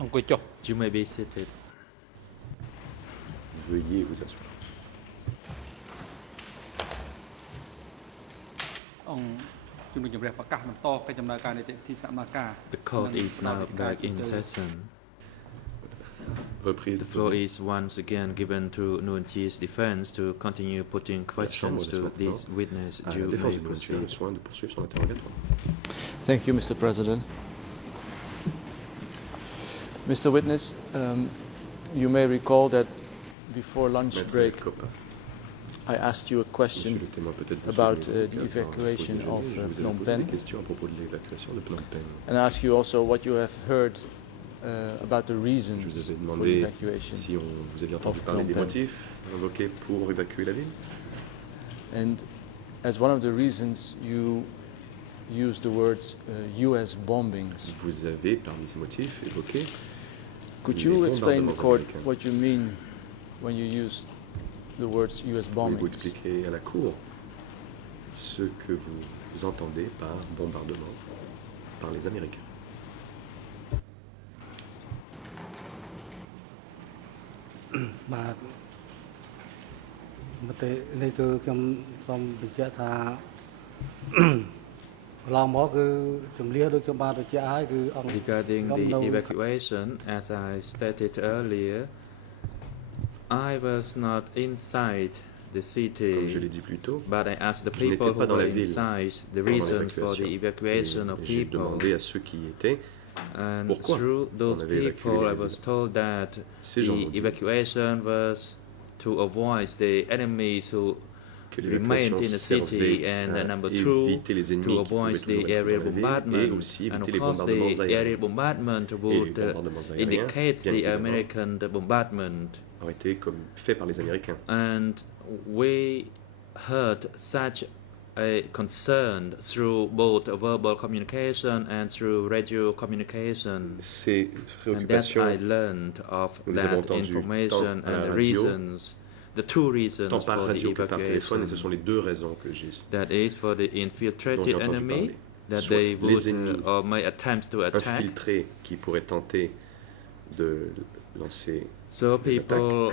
You may be seated. Veuillez vous asseoir. The court is now back in session. Reprise The de floor photo. is once again given to Nguyen Chi's defense to continue putting questions laisse to maintenant this witness. À la You défense may de monsieur le proceed. soin de poursuivre son interrogatoire. Thank you, Mr. President. Mr. Witness, you may recall that before lunch Maître break, Coppa, I asked you a monsieur question le témoin, peut-être vous about souvenez-vous the que, evacuation lors of du déjeuner, je vous Phnom avais posé Penh. des questions à propos de l'évacuation de Phnom Penh. and I asked you also what you have heard about the Je vous reasons avais for the demandé evacuation. si vous aviez entendu of parler Phnom des Penh. motifs invoqués pour évacuer la ville. And as one of the reasons, you used the words US bombings. Vous avez, parmi ces motifs, évoqué Could les you explain the bombardements court américains. what you mean when you use the words US Pouvez-vous bombings? expliquer à la Cour ce que vous entendez par bombardement par les Américains? Bah, មតិនេះគឺខ្ញុំសូមបញ្ជាក់ថា កន្លងមកគឺជំនះដូចខ្ញុំបានបញ្ជាក់ហើយគឺអង្គ Regarding ខ្ញុំនៅ the evacuation, as I stated earlier, I was not inside the Comme je city, l'ai dit plus tôt, but I asked the Je n'étais people pas who dans were la ville inside the pendant reason for the evacuation Et of j'ai people. demandé à ceux qui y étaient And pourquoi through those on avait évacué people, les I was résidents. told that Ces gens m'ont the dit evacuation was to avoid the enemies who que remained l'évacuation in the city, servait and à number two, éviter les to ennemis qui avoid pouvaient toujours the être aerial dans la ville et bombardment. aussi And éviter of les course, bombardements the aériens. aerial bombardment Et les would bombardements aériens, indicate bien the évidemment, American bombardment. ont été comme faits par les Américains. And we heard such a concern through both verbal communication and through radio communication. Ces And that préoccupations, I learned of nous les avons that entendues information tant à la and the radio, reasons, the two reasons tant par for the radio que par téléphone, et ce sont evacuation. les deux raisons que j'ai That is for the dont j'ai infiltrated entendu enemy, parler. that Soit they les would ennemis or may attempt to attack. infiltrés qui pourraient tenter de lancer So des people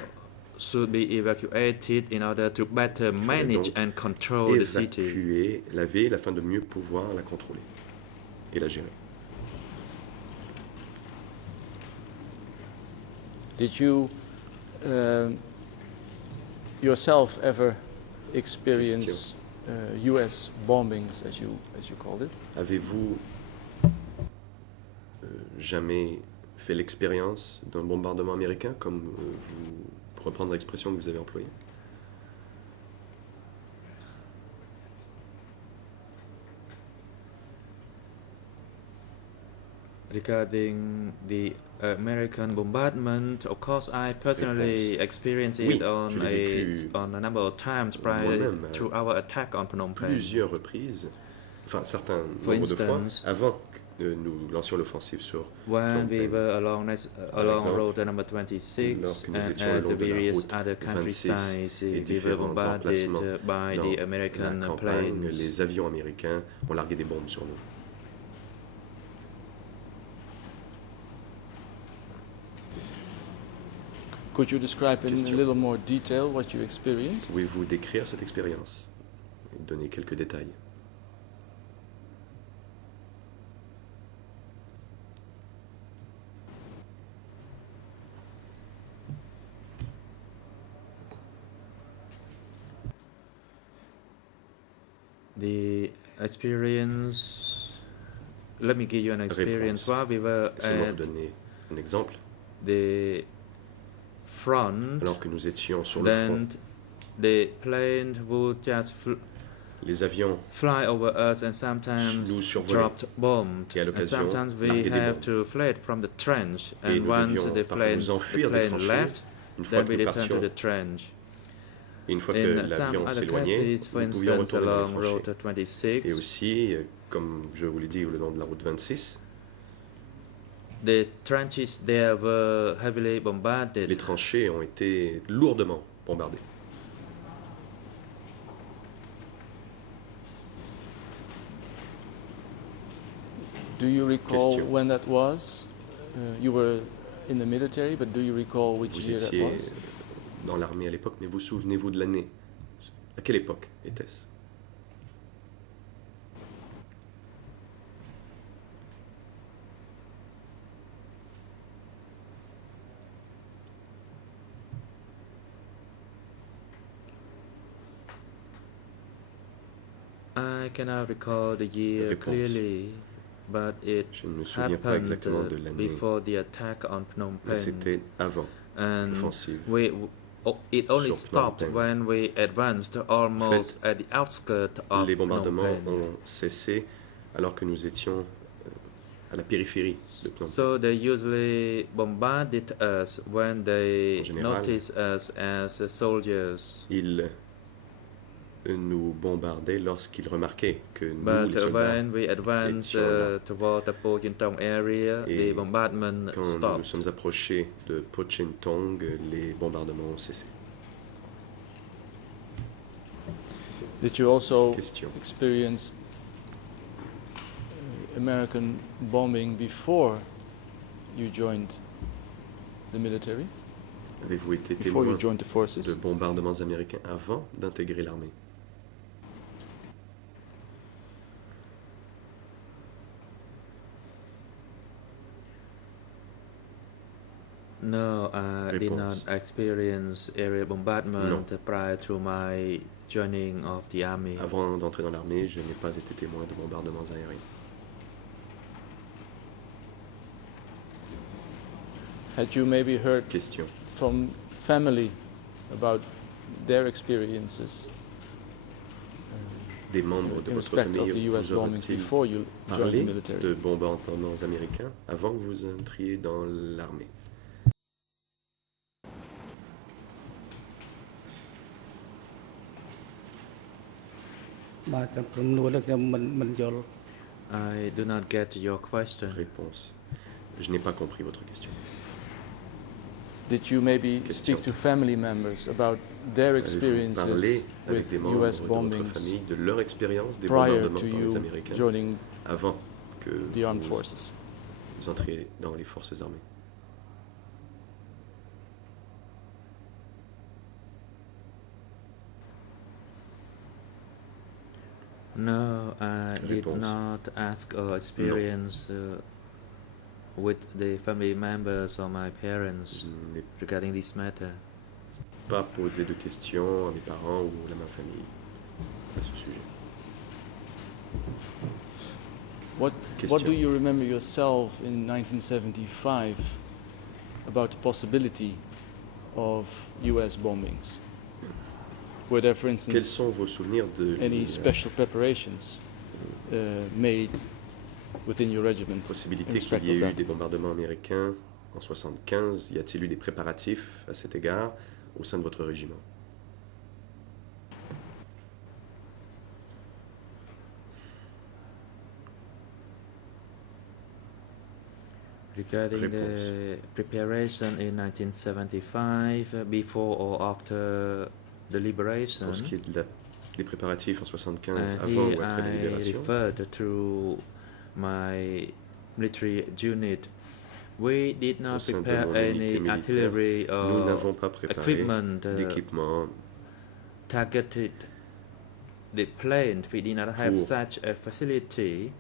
should be evacuated in order to better manage donc and control the city. évacuer la ville afin de mieux pouvoir la contrôler et la gérer. Did you yourself ever experience US bombings, as you called it? Avez-vous jamais fait l'expérience d'un bombardement américain, comme pour reprendre l'expression que vous avez employée? Regarding the American bombardment, of course, I personally experienced it Oui, je l'ai vécu on a number of times prior moi-même, to our attack on Phnom Penh. Plusieurs reprises, enfin certains For nombre de fois, instance, avant que nous lancions l'offensive sur When Phnom we Penh. were along exemple, road number 26 lorsque nous and étions le at long the de la various route other 26 countrysides, et we were différents bombarded emplacements by dans the la American campagne, planes. les avions américains ont largué des bombes sur nous. Could you describe in a Question. little more detail what you experienced? Pouvez-vous décrire cette expérience et donner quelques détails? The experience, let me give you an experience Réponse. while we were Laissez-moi vous at donner un exemple. the front, Alors que nous étions sur le then front, the plane would just les avions fly over us and sometimes nous survolaient. dropped bombs. Et à And l'occasion, sometimes we larguaient des have bombes. to flee from the trench. Et And nous once devions the parfois plane, nous enfuir des tranchées. left, Une fois then que we nous return to partions, the trench. et une fois que In some l'avion other s'éloignait, cases, for nous pouvions instance, retourner dans les along tranchées. Route 26, Et aussi, comme je vous l'ai dit, le long de la route 26, the trenches there were heavily bombarded. les tranchées ont été lourdement bombardées. Do you recall Question. when that was? You were in the military, but do you recall which Vous year that étiez was? dans l'armée à l'époque, mais vous souvenez-vous de l'année? À quelle époque était-ce? I cannot recall the year Réponse. clearly, but it Je ne me souviens pas happened exactement de l'année, before the attack on Phnom mais Penh. c'était avant And l'offensive. it only Sur Phnom stopped Penh. when we advanced almost at the outskirts of Les Phnom bombardements Penh. ont cessé alors que nous étions à la périphérie de Phnom Penh. So they usually bombarded us when they En général, noticed us as soldiers. Ils nous bombardaient lorsqu'ils remarquaient que nous, But les soldats, when we advanced étions là. toward the Po Chin Tong area, Et the bombardment quand nous nous stopped. sommes approchés de Po Chin Tong, les bombardements ont cessé. Did you also Question. experience American bombing before you joined the military? Avez-vous été Before you témoin joined the forces? de bombardements américains avant d'intégrer l'armée? No, I did not Réponse. experience area bombardment Non. prior to my joining of the army. Avant d'entrer dans l'armée, je n'ai pas été témoin de bombardements aériens. Had you maybe heard Question. from family about their experiences Des membres de in votre respect of famille the US vous bombings auraient-ils before you joined the parlé military? de bombardements américains avant que vous entriez dans l'armée? I do not get your question. Réponse. Je n'ai pas compris votre question. Did you maybe Question. speak to family members about their Avez-vous experiences parlé avec with des membres US de votre bombings famille de leur expérience des prior bombardements to par les you Américains joining avant que the armed vous forces? entriez dans les forces armées? No, I did Réponse. not ask or experience with the family members or my parents Je n'ai regarding this matter. pas posé de questions à mes parents ou à ma famille à ce sujet. What Question. do you remember yourself in 1975 about the possibility of US bombings? Were there, for Quels instance, sont vos souvenirs de any special preparations made within your regiment? possibilité in respect qu'il y ait of eu that? des bombardements américains en 75? Y a-t-il eu des préparatifs à cet égard au sein de votre régiment? Regarding the preparation in 1975, before or after the liberation, Pour ce qui est des préparatifs en 75, and avant here ou après la I libération, referred to my military unit. We did au not sein de prepare mon unité any militaire, artillery nous or n'avons pas préparé equipment d'équipement targeted the plane. We did not have Pour such a facility.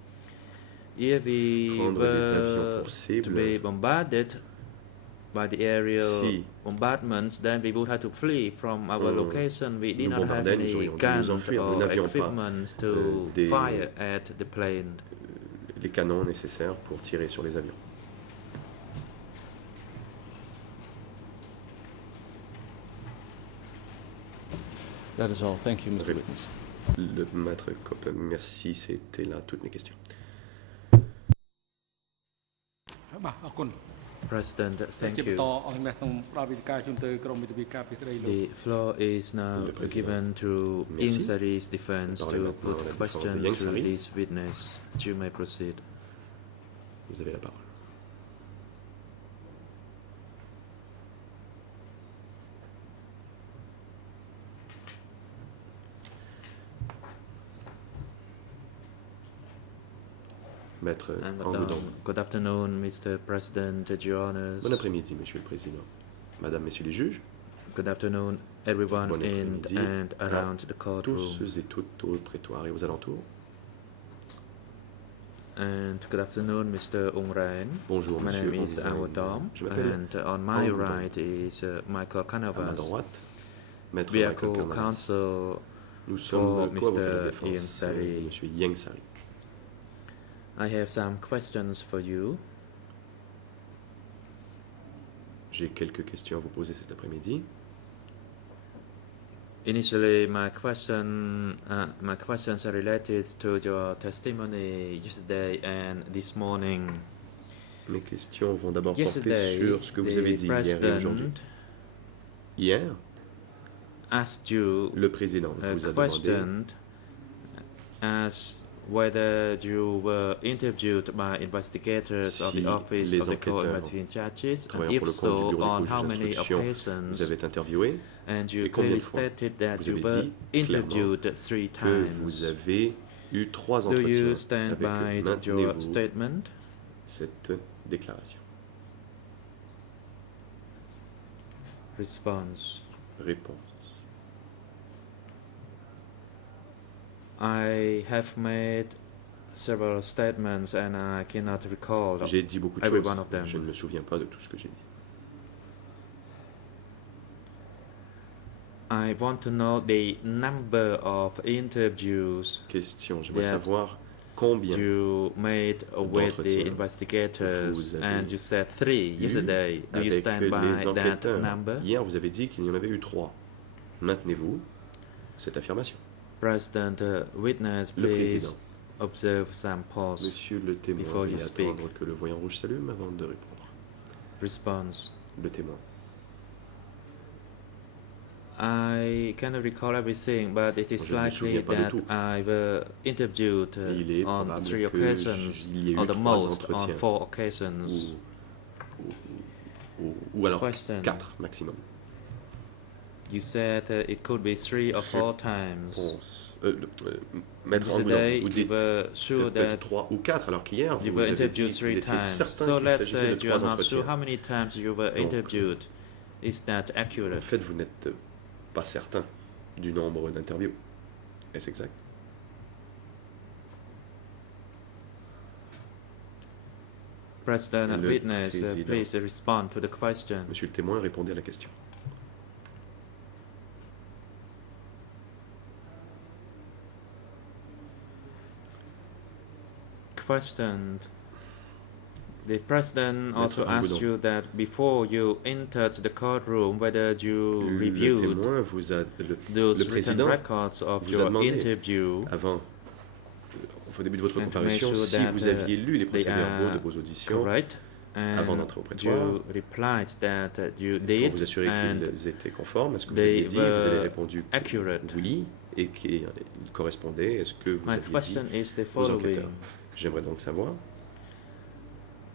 If we prendre des avions were pour to cible. be bombarded by the aerial Si bombardments, then we would have to flee from our on location. We did nous not have bombardait, nous any aurions dû guns nous enfuir. Nous or n'avions pas equipment to des- fire at the plane. les canons nécessaires pour tirer sur les avions. That is all. Thank you, Mr. Okay. Witness. Le maître Kopp, merci, c'était là toutes mes questions. President, thank you. The floor is now Le président. given to Merci. Insaris Defense La parole est to maintenant à put la défense de question Yang to Sari. this witness. You may proceed. Vous avez la parole. Maître And Angodong. good afternoon, Mr. President, Your Honors. Bon après-midi, Monsieur le Président. Madame, Messieurs les juges, Good afternoon, everyone Bon in après-midi and à around the tous courtroom. ceux et toutes au prétoire et aux alentours. And good afternoon, Mr. Ung Rain. Bonjour, My Monsieur name is Ong Rain. Awadom, Je m'appelle and on my Awadom. right is Michael à ma Canavas. droite, Maître We are Michael Canavas. co-counsel. Nous for sommes co-avocats de la Mr. défense Ian Sari. de Monsieur Yang Sari. I have some questions for you. J'ai quelques questions à vous poser cet après-midi. Initially, my questions are related to your testimony yesterday and this morning. Mes questions vont d'abord porter Yesterday, sur ce que vous avez the dit hier et aujourd'hui. president Hier, asked you le président a vous a demandé question as whether you were interviewed by investigators of Si the Office les of the enquêteurs Co-Investigating Judges, and travaillant if pour le compte so, du bureau on des how juges many d'instruction occasions. vous avez interviewé And you et combien clearly de fois stated that vous you avez were dit interviewed 3 que vous times. avez eu 3 Do entretiens you stand avec by eux. your Maintenez-vous statement? cette déclaration? Response. Réponse. I have made several statements and I cannot recall J'ai dit beaucoup de every choses. one of them. Je ne me souviens pas de tout ce que j'ai dit. I want to know the number of interviews Question. J'aimerais That savoir combien you made with the d'entretiens investigators, vous avez and you said 3 yesterday. Do you avec stand by les that enquêteurs. number? Hier, vous avez dit qu'il y en avait eu 3. Maintenez-vous cette affirmation? President, witness, Le please président. observe some pause. Monsieur le témoin, Before you veuillez speak. attendre que le voyant rouge s'allume avant de répondre. Response. Le témoin. I cannot recall everything, but it is Je ne me likely souviens pas de that tout. I were interviewed Il est on probable 3 que occasions, il y ait eu or the 3 most on entretiens. 4 occasions. Ou alors Question. 4 maximum. You said it could be 3 or 4 times. Réponse. Maître Yesterday, Angoulon, vous you dites were sure that 3 ou 4, alors qu'hier, you vous were avez dit interviewed que 3 vous étiez times. certain So qu'il let's s'agissait say de you are 3 not sure entretiens. how many times you were Donc, interviewed. Is that En accurate? fait, vous n'êtes pas certain du nombre d'interviews. Est-ce exact? President and Le witness, président. please respond to the question. Monsieur le témoin, répondez à la question. Question. The president also Maître asked Angoulon. you that before you entered the courtroom, whether you Le reviewed témoin vous a, those le written président, records of vous a your demandé interview, avant, au début de votre And to comparution, make sure si that, vous aviez lu les they procès-verbaux are de vos auditions correct? avant And d'entrer au prétoire, you replied that you pour did, vous assurer and qu'ils étaient conformes à ce que vous they aviez dit, vous avez were répondu accurate. oui, et qu'ils correspondaient à ce que vous My aviez dit question is the aux enquêteurs. following. J'aimerais donc savoir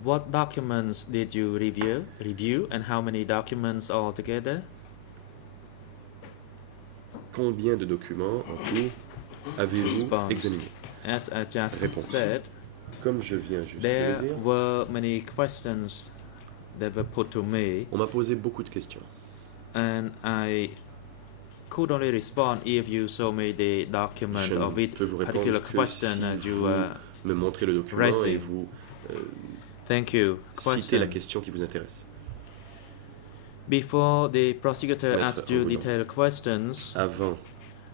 What documents did you review and how many documents altogether? combien de documents en tout avez-vous Response. examiné. As I just Réponse. said, Comme je viens juste de there le dire, were many questions that were put to me, on m'a posé beaucoup de questions. and I could only respond if you show me the document Je of ne which peux vous particular répondre que question si you vous me montrez le document et raising. vous Thank you. citez la Question. question qui vous intéresse. Before the prosecutor Maître asked you Angoulon. detailed questions, Avant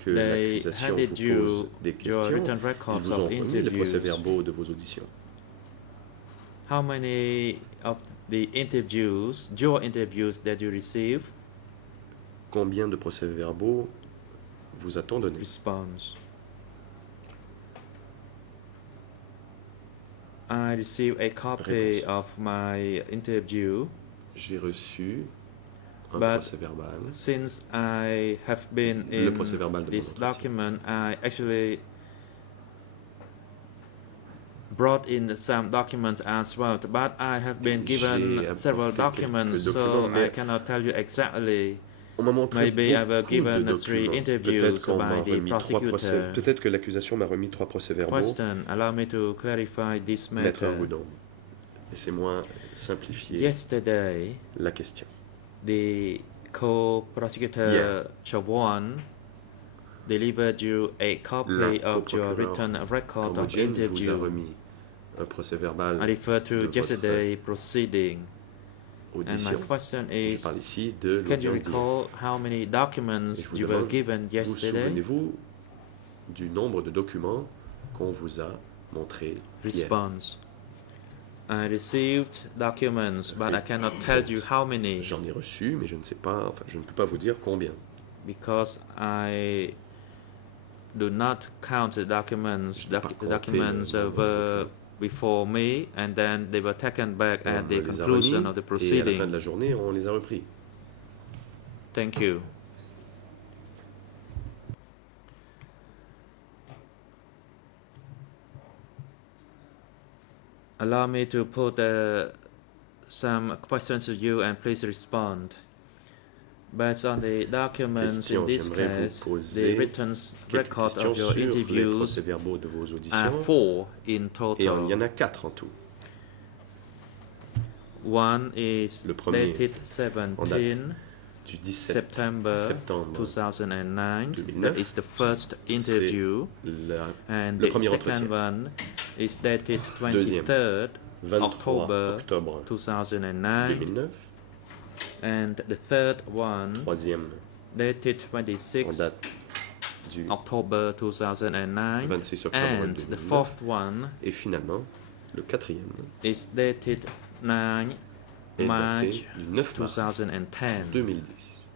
que they l'accusation handed vous pose you des your questions, written ils records vous ont of remis les interviews. procès-verbaux de vos auditions. How many of the interviews, your interviews that you received? Combien de procès-verbaux vous a-t-on donné? Response. I received a copy Réponse. of my interview. J'ai reçu un But procès-verbal. Since I have been Le in procès-verbal de mon this entretien. document, I actually brought in some documents as well, but I have been given J'ai several apporté quelques documents, documents, so mais I cannot tell you exactly On m'a montré Maybe I were beaucoup given de 3 documents. interviews Peut-être qu'on by m'a the remis 3 procès. prosecutor. Peut-être que l'accusation m'a remis 3 procès-verbaux. Question, allow me to clarify this Maître matter. Argoudon, laissez-moi simplifier Yesterday, la question. the co-prosecutor Yeah. Chawon delivered you a copy La of your co-procureur written record of Cambodgienne vous a interview. remis un procès-verbal I refer de to votre yesterday proceeding. And my audition. question Je is, parle ici de can you l'audience d'hier. recall how many Et documents je vous you were demande, given vous yesterday? souvenez-vous du nombre de documents qu'on vous a montrés hier? Response. I received documents, but I cannot tell you how many J'en ai reçu, mais je ne sais pas, enfin, je ne peux pas vous dire combien. because I do not count the documents. Je n'ai pas The compté documents le nombre de were documents. before me, and then they were taken back On at me the les a conclusion remis, of the et à la fin de proceeding. la journée, on les a repris. Thank you. Allow me to put some questions to you and please respond. Based on the documents Question, in this j'aimerais case, vous the poser written quelques record questions of your sur les interviews procès-verbaux de vos are auditions. 4 in Et il y total. en a 4 en tout. One is Le premier dated en date 17 du 17 September septembre 2009. 2009. That is the first interview. la- And le the premier second entretien. one is dated Deuxième. 23rd 23 October octobre 2009. 2009. And the third one Troisième dated en 26 date du October 2009. 26 octobre And the 2009. fourth one Et finalement, le quatrième is dated 9 est March daté du 9 mars 2010. 2010.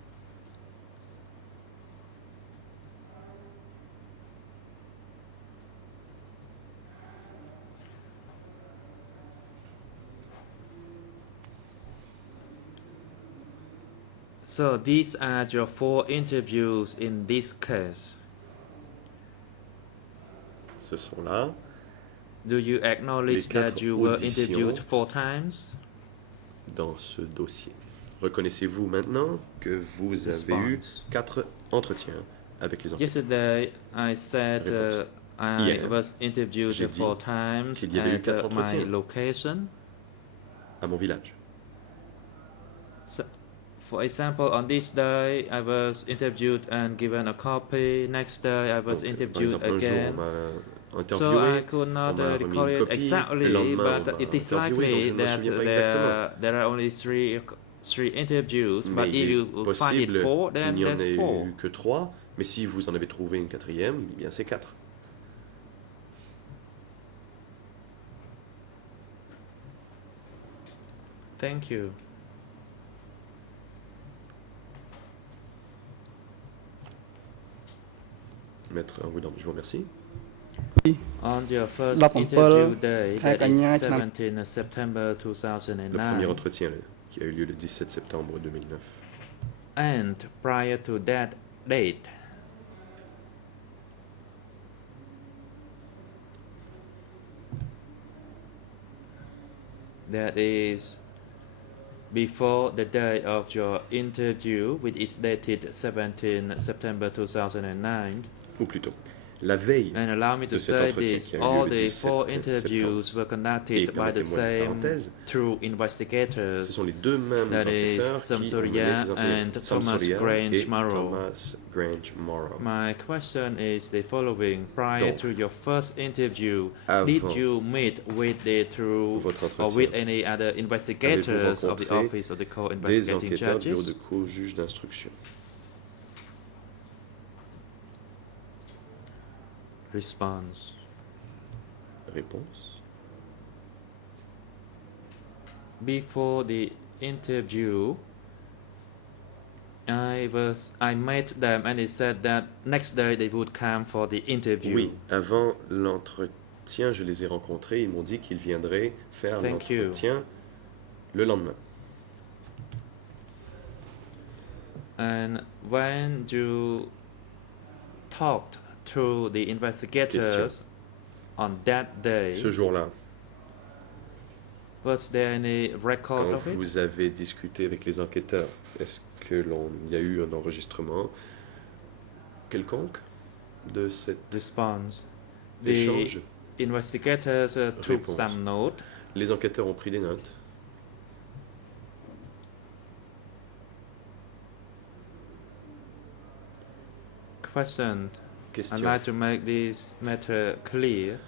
So these are your 4 interviews in this case. Ce sont là Do you acknowledge Les quatre that you were auditions. interviewed 4 times? dans ce dossier. Reconnaissez-vous maintenant que vous avez eu Response. 4 entretiens avec les enquêteurs? Yesterday I said Réponse. I Hier, was interviewed j'ai dit 4 times qu'il y avait eu at 4 my entretiens. location. À mon village. So, for example, on this day I was interviewed and given a copy. Next day I was Donc, par interviewed exemple, un jour, again. on m'a So I interviewé, could on not m'a remis recall une it copie, exactly, le lendemain, but on m'a it is interviewé, donc likely je ne me that souviens pas exactement. there are only three interviews. Mais But il if est you find it possible 4, qu'il then n'y en that's ait 4. eu que 3, mais si vous en avez trouvé une quatrième, eh bien c'est 4. Thank you. Maître Argoudon, je vous remercie. On your first 17 interview day, ខែ that កញ្ញា is ឆ្នាំ 17 September Le premier 2009, entretien qui a eu lieu le 17 septembre 2009. and prior to that date, that is before the day of your interview, which is dated 17 September 2009. Ou plutôt, la veille And allow me to de cet say entretien this, qui a eu all lieu le the 17 4 interviews were Et conducted by the permettez-moi une same parenthèse, true ce investigators, sont les deux mêmes that is enquêteurs qui ont mené Samsoria ces enquêtes. and Thomas Samsoria Grange et Morrow. Thomas Grange Morrow. My question is the following. Prior Donc, to your first interview, avant did you meet with the true votre or entretien, with any other investigators of the rencontré office of the des co-investigating enquêteurs du bureau judges? de co-juge d'instruction. Response. Réponse. Before the interview, I met them and they said that next day they would come for the interview. Oui, avant l'entretien, je les ai rencontrés. Ils m'ont dit qu'ils viendraient faire Thank you. l'entretien le lendemain. And when you talked to the investigators Question. on that day, Ce jour-là, Was there any record Quand of it? vous avez discuté avec les enquêteurs, est-ce qu'il y a eu un enregistrement quelconque de cet Response. The échange? investigators took Réponse. some note. Les enquêteurs ont pris des notes. Question. I'd Question. like to make this matter clear.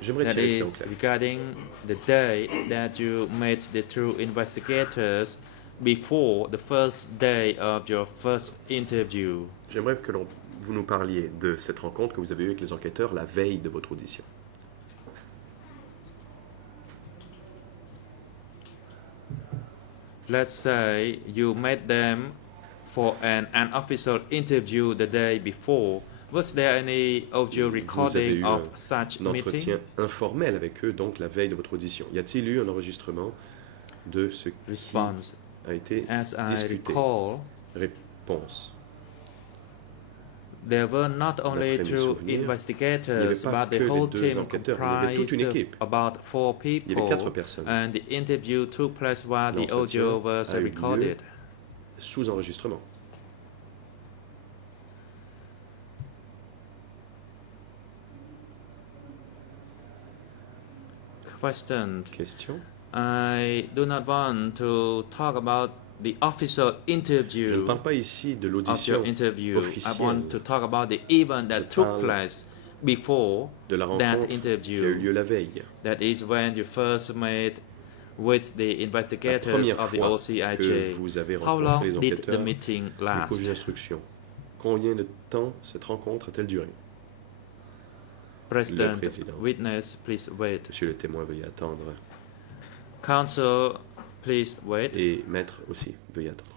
J'aimerais That tirer cela au is clair. regarding the day that you met the two investigators before the first day of your first interview. J'aimerais que vous nous parliez de cette rencontre que vous avez eue avec les enquêteurs la veille de votre audition. Let's say you met them for an unofficial interview the day before. Was there any audio Vous avez recording eu of such un entretien meeting? informel avec eux, donc la veille de votre audition. Y a-t-il eu un enregistrement de ce qui Response. a été As I discuté? recall, Réponse. there were not only D'après mes two souvenirs, il n'y avait investigators, pas but que the les whole deux team enquêteurs, il y avait toute comprised une of équipe. about 4 Il y avait 4 people, personnes and the interview took place while the L'entretien audio was a eu lieu recorded. sous enregistrement. Question. Question. I do not want to talk about the official Je ne interview parle pas ici de of l'audition your interview. I officielle. want to talk about the event that Je took parle place before de la that rencontre qui a eu interview. lieu la veille. That is when you first met with the La investigators première of the fois que OCIJ. vous avez How long rencontré les did the enquêteurs meeting du last? cours d'instruction. Combien de temps cette rencontre a-t-elle duré? President, président. witness, please wait. Monsieur le témoin, veuillez attendre. Counsel, please wait. Et maître aussi, veuillez attendre.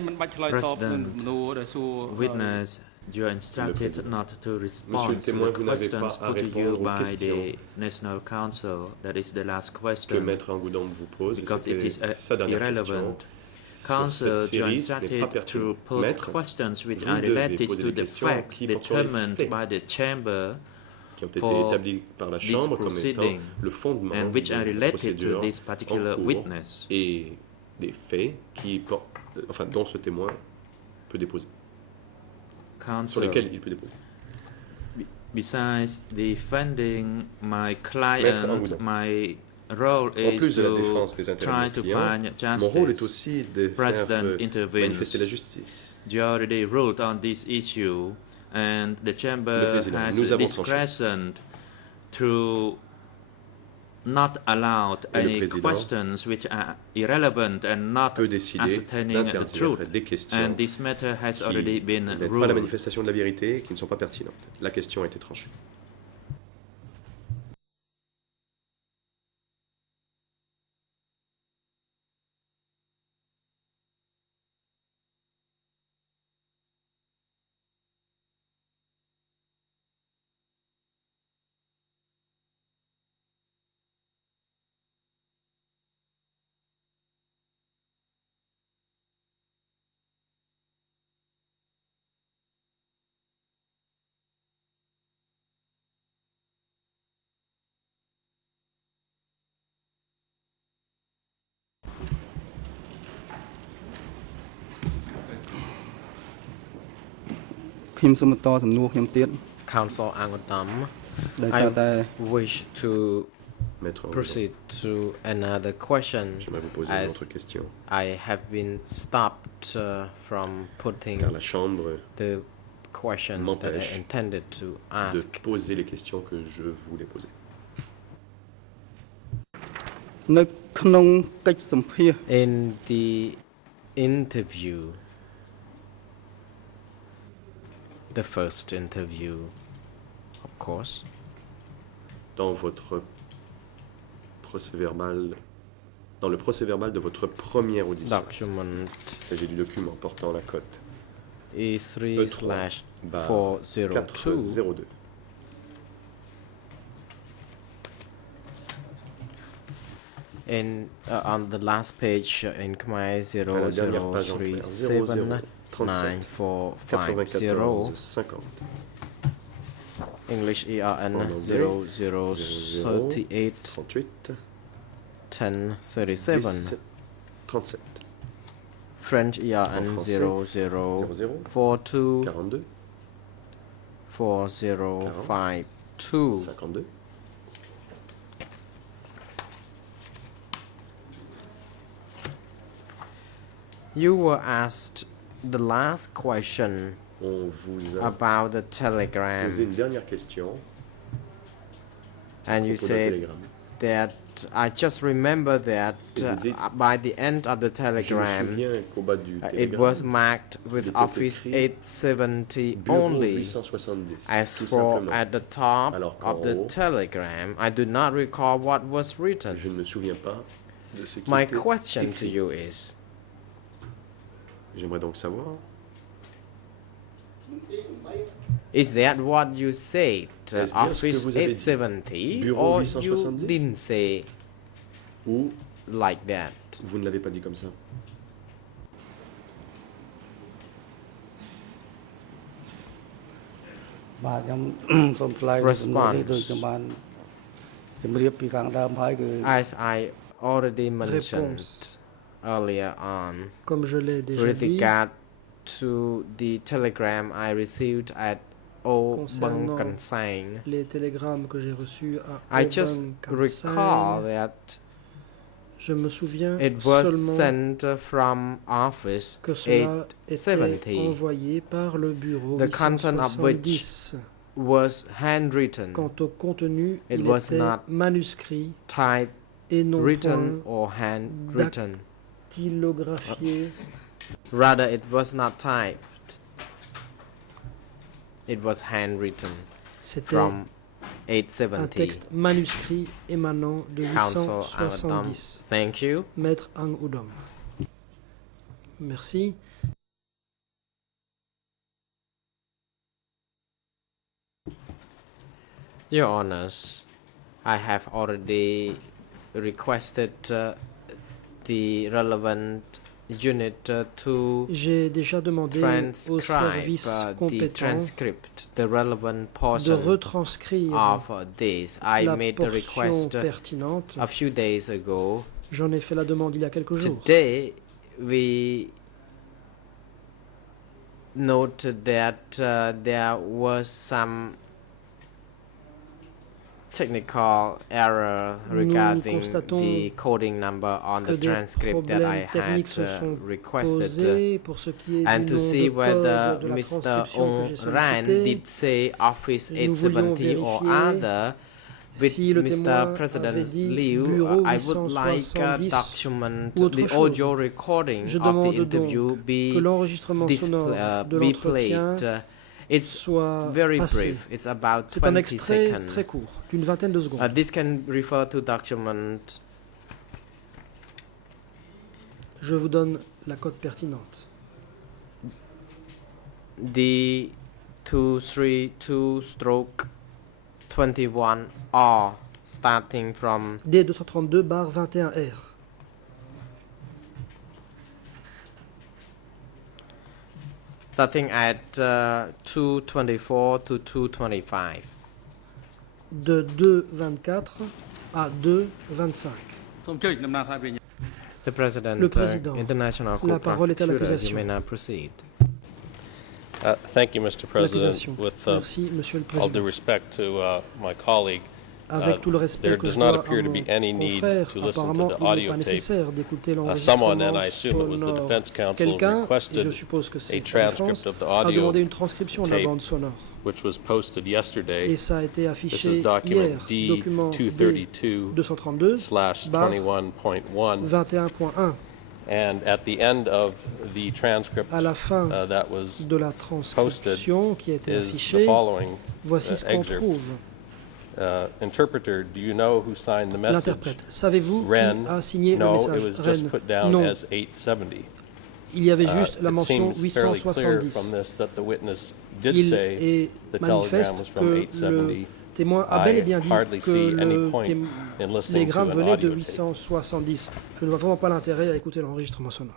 President, witness, you are instructed not to respond to témoin, the vous n'avez questions pas à put to répondre you aux by questions the National Council. That is the last que question, maître Angoudom vous pose. Et because it c'était is sa dernière question. irrelevant. Sur Council, cette you are série, ce n'est pas instructed to pertinent. put Maître, questions which vous are devez related poser to des the questions facts qui portent sur les determined faits by the chamber qui ont été for établis par la this Chambre comme étant proceeding le fondement and which de are la related to procédure this particular en cours witness. et des faits qui portent, enfin, dont ce témoin peut déposer, sur Council, lesquels il peut déposer. besides defending my Maître client, Angoudom. my role En is plus de la to défense des intérêts try de to nos clients, find mon rôle est justice. aussi de President faire intervenes. manifester la justice. You already ruled on this issue, and the Le chamber président, has nous avons tranché. discretion to not allow Et le any président questions which are irrelevant and not peut décider ascertaining the d'interdire truth. des questions And this matter has qui already been n'aident pas la ruled. manifestation de la vérité et qui ne sont pas pertinentes. La question a été tranchée. ខ្ញុំសូមបន្តសំណួរខ្ញុំទៀត Council Ang Udam, ដោយសារតែ wish to Maître Ang Udam, proceed to another question j'aimerais vous poser une as autre question, I have been stopped from putting car la Chambre the questions that I m'empêche intended to de ask. poser les questions que je voulais poser. នៅក្នុងកិច្ចសម្ភាសន៍ In the interview, the first interview, of course, Dans votre procès-verbal, dans le procès-verbal de votre première audition, document il s'agit du document portant la cote E3/402. 402. On the last page in Khmer À la dernière page en clair, 0037 94 50. English ERN En anglais, 0038 38 1037. 10 37 French ERN En français, 0042 42 4052. 52. You were asked the last question On vous a about the telegram, posé une dernière question and à you propos d'un said télégramme. that I just remember that Et vous dites, by the end of the Je me telegram, souviens qu'au bas du it télégramme, was marked with il était Office écrit 870 Bureau only. 870, As tout for simplement. at the top Alors qu'en of the haut, telegram, I do not recall what was written. Je ne me souviens pas de ce qui My était question to écrit. you is, J'aimerais donc savoir, is that what you said, Est-ce bien ce que Office vous avez dit? 870, Bureau or you 870? didn't say ou like that? vous ne l'avez pas dit comme ça. បាទខ្ញុំ សូមឆ្លើយសំណួរនេះដូចខ្ញុំបានជម្រាបពីខាងដើមហើយគឺ As I already mentioned Réponse. earlier on, Comme je l'ai déjà with dit, regard to the telegram I received at O Bang Concernant Kansang, les télégrammes que j'ai reçus à I just Obang recall Kansai, that je me souviens it was seulement sent from Office que cela était 870. envoyé par le bureau The content of which 870. was handwritten, Quant au contenu, It il was était not manuscrit typed, et non written, point or handwritten. dactylographié. Rather, it was not typed. It was handwritten C'était from un 870. texte manuscrit émanant de Council Agadam. 870. Thank you. Maître Ang Udom. Merci. Your Honors, I have already requested the relevant unit to J'ai déjà demandé au transcribe service the compétent transcript, the relevant de portion retranscrire of this. I la made the portion request pertinente. a few days ago. J'en ai fait la demande il y a quelques jours. Today, we noted that there was some technical error regarding constatons the coding number on Que the des transcript that I problèmes techniques se had sont requested. posés pour ce qui est And du to nom see de whether code de la Mr. transcription que j'ai Ong Ran sollicité, did say Office nous voulions 870 or vérifier other. With si le témoin Mr. avait President dit Liu, bureau I would like 870 document ou autre the chose. audio recording Je of the demande interview donc que l'enregistrement sonore de be l'entretien played. It's soit very passé. brief. It's about C'est un 20 extrait seconds. très court, d'une vingtaine de secondes. This can refer to document. Je vous donne la cote pertinente. The 232/21R starting from D232/21R. starting at 224 to 225. De 2,24 à 2,25. The President, Le Président. International La Court parole est à Prosecutor, you l'accusation. may now proceed. Thank you, Mr. President. L'accusation. With Merci, Monsieur le all due Président. respect to my colleague, Avec tout le respect there que does je not dois à appear to mon be any need confrère, to listen to apparemment, the il n'est audio pas tape. nécessaire d'écouter Someone, and l'enregistrement I assume it was the sonore. defense counsel, Quelqu'un, et je requested suppose que c'est a la transcript défense, of the a audio demandé une transcription de la tape, bande sonore. which was posted yesterday. Et ça a été This affiché is document hier, document D232 D232/21.1. 21.1. And at the end of the transcript À la fin that was de la posted transcription qui a été is the affichée, following voici ce qu'on excerpt. trouve. Interpreter, do you know who signed the message? L'interprète, savez-vous Ren, qui a signé le no, it message? was just Ren, put down non. as 870. Il y avait juste la It mention seems fairly clear 870. from this that the witness did Il say est the telegram manifeste was que from le 870. témoin a bel et bien I dit hardly que see any le point in listening to télégramme an venait de audio tape. 870. Je ne vois vraiment pas l'intérêt à écouter l'enregistrement sonore.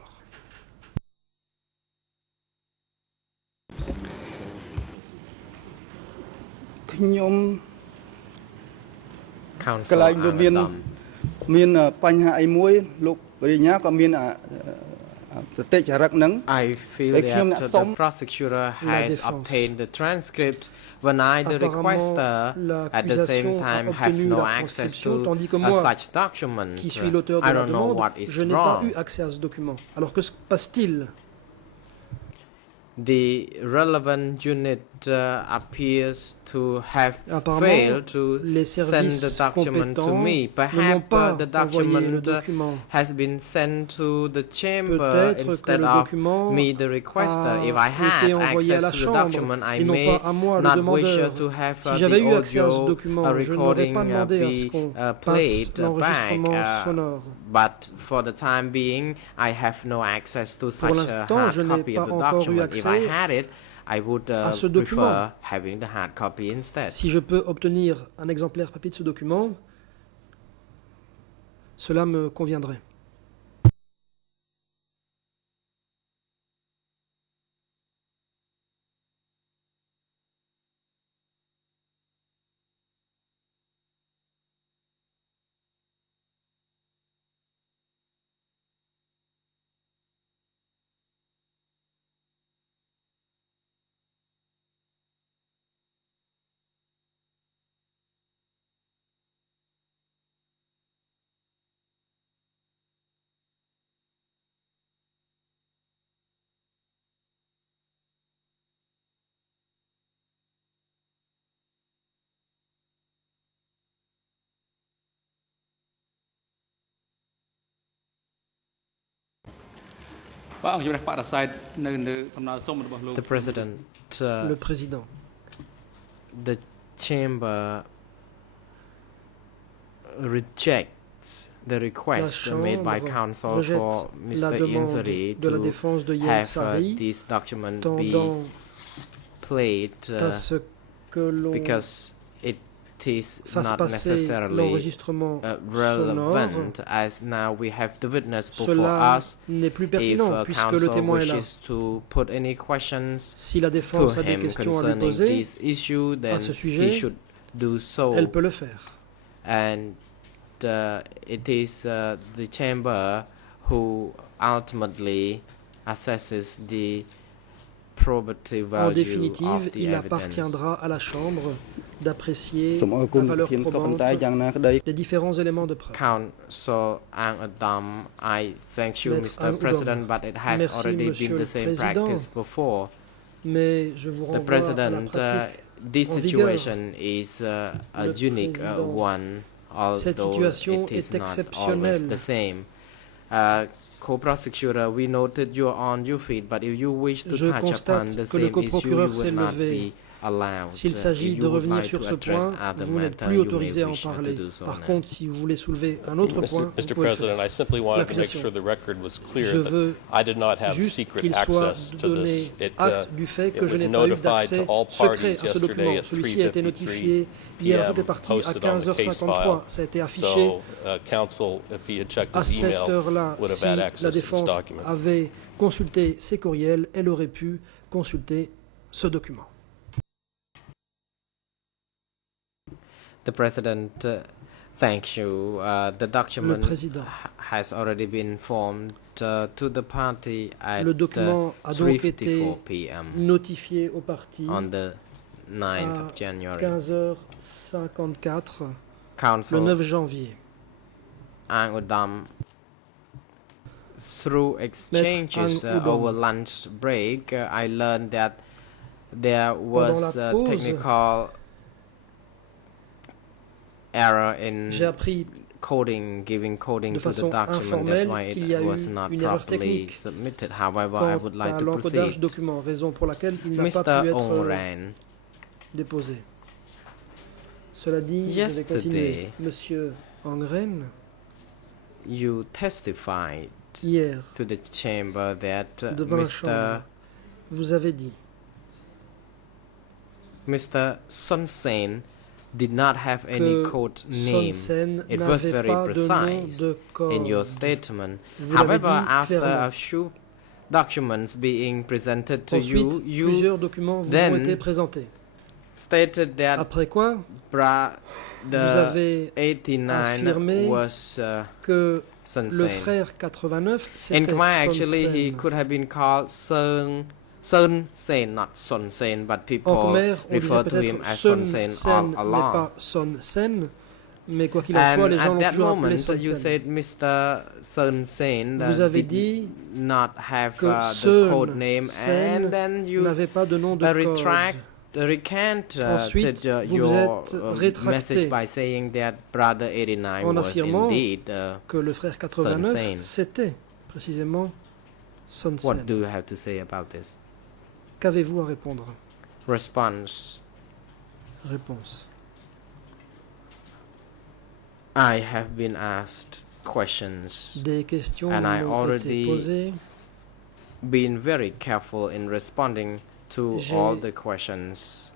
ខ្ញុំក Council ន្លែងវាមាន Angadam. មានបញ្ហាអីមួយលោកបរិញ្ញាក៏មានប្រតិចរិតហ្នឹង I feel Like him that that the some- prosecutor La has défense. obtained the transcript when I, the Apparemment, requester, at the same l'accusation a time have obtenu no la access transcription, to tandis que moi, such document. Qui suis l'auteur de I la don't know demande, what is je n'ai pas wrong. eu accès à ce document. Alors que se passe-t-il? The relevant unit appears to have Apparemment, failed to les send services the document to compétents me. ne m'ont Perhaps pas the envoyé le document document. has been sent to the chamber Peut-être que instead le of document me, the requester. a If I had été envoyé à access la to the chambre document, I et non may pas à moi, le not wish demandeur. to have Si j'avais eu the accès à ce audio document, je n'aurais recording pas demandé à ce be qu'on played passe l'enregistrement back. sonore. But for the time being, I have no access to Pour such a l'instant, hard je n'ai copy of pas the encore eu document. If I accès had it, I would à ce prefer document. having the hard copy instead. Si je peux obtenir un exemplaire papier de ce document, cela me conviendrait. The President, Le président, the chamber rejects the la request made by Chambre counsel rejette for la Mr. demande Insari de la to défense de have Yensari this document be tendant played à ce que l'on because it is fasse not passer necessarily l'enregistrement sonore. relevant, as now we have the witness before Cela us. n'est plus If pertinent puisque le counsel témoin est là. wishes to put any questions Si la to défense a des him questions à lui concerning poser, this issue, then ce he sujet, should do so. elle peut le faire. And it is the chamber who ultimately assesses the probative En value définitive, of the il evidence. appartiendra à la Chambre d'apprécier សូមអរគុណ la valeur ធានក៏ប៉ុន្តែ probante យ៉ាងណាក្តី des différents éléments de preuve. Council Ang Adam, I thank you, Maître Mr. Ang President, Udom. but it has Merci, already Monsieur been le the same Président. practice before. Mais je vous The renvoie à la President, pratique. this en vigueur. situation is a Le unique Président. one, although situation it is est not always exceptionnelle. the same. Co-prosecutor, we noted you are on your feet, but if you wish to Je touch upon constate the que le same issue, you coprocureur s'est will not levé. be allowed. S'il If s'agit you de would revenir like sur to ce address point, other vous n'êtes matter, plus you autorisé à may en wish to parler. do so Par now. contre, si vous voulez soulever un autre point, Mr. vous pouvez le President, faire. I simply wanted to make L'accusation. sure the record was clear Je that veux I did not have juste secret qu'il soit access to this. donné It, acte du fait que it je was n'ai pas eu notified to d'accès all secret parties à ce document. yesterday at Celui-ci a été 3:53 notifié hier à toutes les p.m. parties à posted on the case 15h53. file. Ça a été affiché So, counsel, if he had checked à his cette email, heure-là. would have Si had la access to this défense document. avait consulté ses courriels, elle aurait pu consulter ce document. The President, Thank you. The Le document président. has already been formed to the party at Le document a donc été 3:54 p.m. notifié au parti on the 9th à of January. 15h54 le Council 9 janvier. Ang Udam, through exchanges Ang Udom. over lunch break, I learned that there was la a pause, technical error in J'ai appris giving coding de to the façon document. That's informelle why qu'il y a it eu was not une erreur properly technique submitted. However, I quant would like à to l'encodage proceed. document, raison pour laquelle il n'a pas Mr. pu être Ongren, déposé. Cela dit, je vais continuer. yesterday Monsieur Angren, you testified hier, to the chamber that devant la Chambre, vous avez dit Mr. Son Sen did not have any que code Son name. Sen It was n'avait very pas de nom precise de code. in your statement. Vous l'avez However, dit after clairement. a few documents being presented to Ensuite, you plusieurs documents vous then ont été présentés. stated that Après quoi, vous the avez 89 affirmé was que Son le Sen. frère 89, In c'était Khmer, Son actually, he Sen. could have been called Son Sen, not Son Sen, but En people Khmer, on disait refer to him peut-être as Sun Son Sen Sen, all mais along. pas Son Sen. Mais quoi qu'il en soit, And les gens at l'ont that toujours appelé moment, Son you Sen. said Mr. Son Sen Vous avez did dit not have que the Sun code name, Sen and then you n'avait pas de nom de code. Ensuite, recanted vous vous your êtes rétracté message by saying that Brother 89 en was affirmant indeed que le frère Sen. 89, c'était précisément Son What Sen. do you have to say about this? Qu'avez-vous à répondre? Response. Réponse. I have been asked questions, Des questions And I m'ont été already posées. been very careful in responding to J'ai all the questions.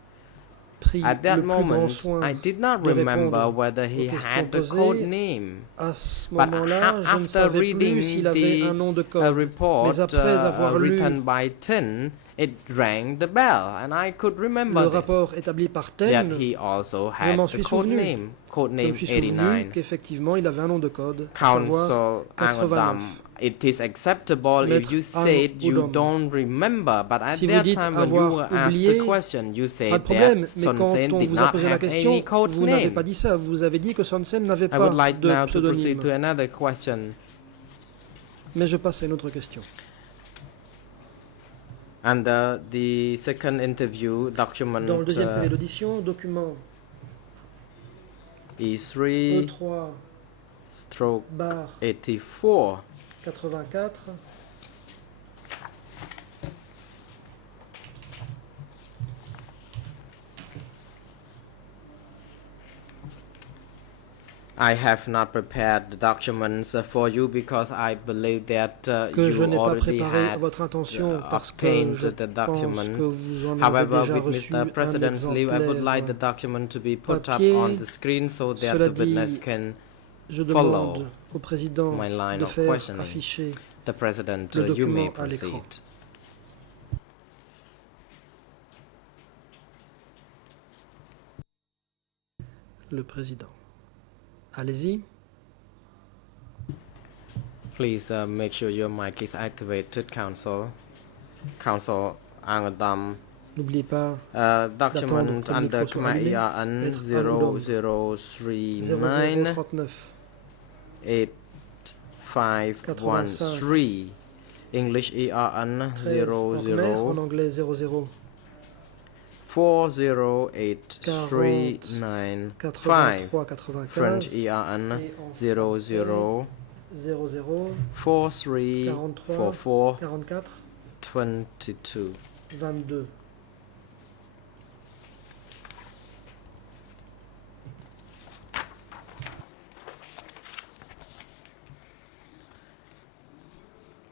Pris At that le plus grand moment, soin I did not de remember répondre whether he aux questions had the posées. code name. À ce But moment-là, je ne after savais reading plus s'il avait un nom de a code. report Mais après avoir lu written by Tin, it rang the bell, and I could remember le this, rapport établi par that Ten, he also je had m'en the suis code souvenu. name, je me suis souvenu 89. qu'effectivement il avait un nom de code, à savoir Council 89. Angodam, it is acceptable if Maître you said you Angodam. don't remember, but at Si vous that dites time when you avoir were asked oublié, the question, you Pas de said problème, that mais Son quand Sen on did vous a not posé la have any question, code vous n'avez name. pas dit ça. Vous avez dit que Son Sen n'avait I pas would like de now to proceed pseudonyme. to another question. Mais je passe à une autre question. Under the second interview document Dans le deuxième période d'audition, document E3 E3 stroke bar 84. 84, I have not prepared the documents for you because I believe that que je you n'ai pas already préparé à had votre intention parce que obtained je the pense document. que vous en avez However, déjà with reçu Mr. un President's leave, I would like the exemplaire. document to be put up papier. on the screen so that Cela the witness dit, can Je follow demande au président my line de of faire questioning. afficher the President. Le You may document à l'écran. proceed. le président. Allez-y. Please make sure your mic is activated, Council. Council Angodam. N'oubliez pas Document que le under micro soit Khmer allumé. ERN Maître 0039 0039 8513. English ERN 13 en khmer, en 00 anglais 00 408395. 83 95 French ERN et en 00 00 4344 44 22. 22.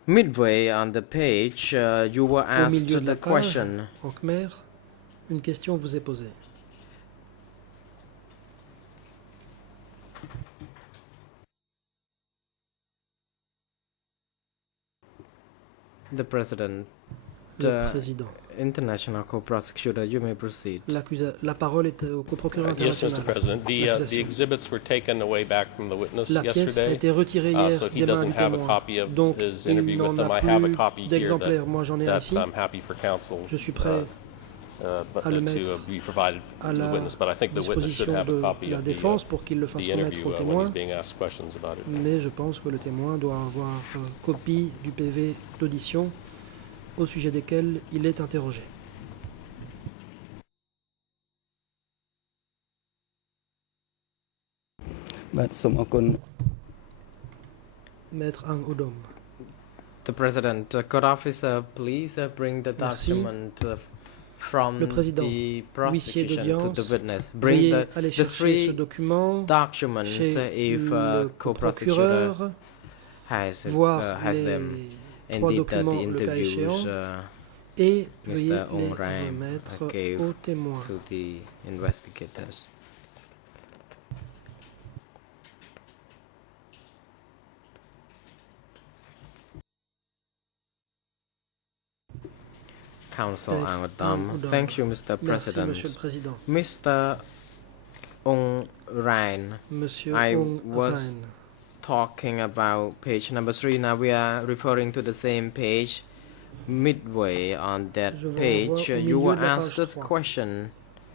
Midway on the page, you were Au asked milieu de la the page, question. en khmer, une question vous est posée. The President. Le président. International Co-Prosecutor, you may proceed. La parole est au coprocureur Yes, Mr. international. President. The L'accusation. exhibits were taken away back from the witness La pièce a yesterday. été retirée hier So he des mains doesn't du have a témoin. copy of Donc, his il interview with n'en them. I a have a plus copy here d'exemplaires. Moi, j'en ai un that ici. I'm happy for counsel Je suis prêt à le to mettre be provided à to the la witness, but I think the witness should disposition have a de copy la of défense pour qu'il le fasse the remettre interview au when témoin. he's being asked questions about it. Mais je pense que le témoin doit avoir copie du PV d'audition au sujet desquels il est interrogé. Maître Ang Odom. The President, court officer, please bring the Merci. document from Le président, the huissier prosecution to d'audience, the witness. Bring Veuillez the aller chercher ce three document documents chez if le co-prosecutor procureur, has voir has les them. trois Indeed, the documents le cas interviews échéant et Mr. veuillez les Ongrai remettre gave aux témoins. to the investigators. Counsel Maître Angodam. Ang Odom. Thank you, Mr. Merci, President. Monsieur le Président. Mr. Ong Ryan, Monsieur I Ong was Ryan. talking about page number 3. Now we are referring to the same page. Midway on that Je vous page, renvoie au you milieu were de la asked page this 3. question.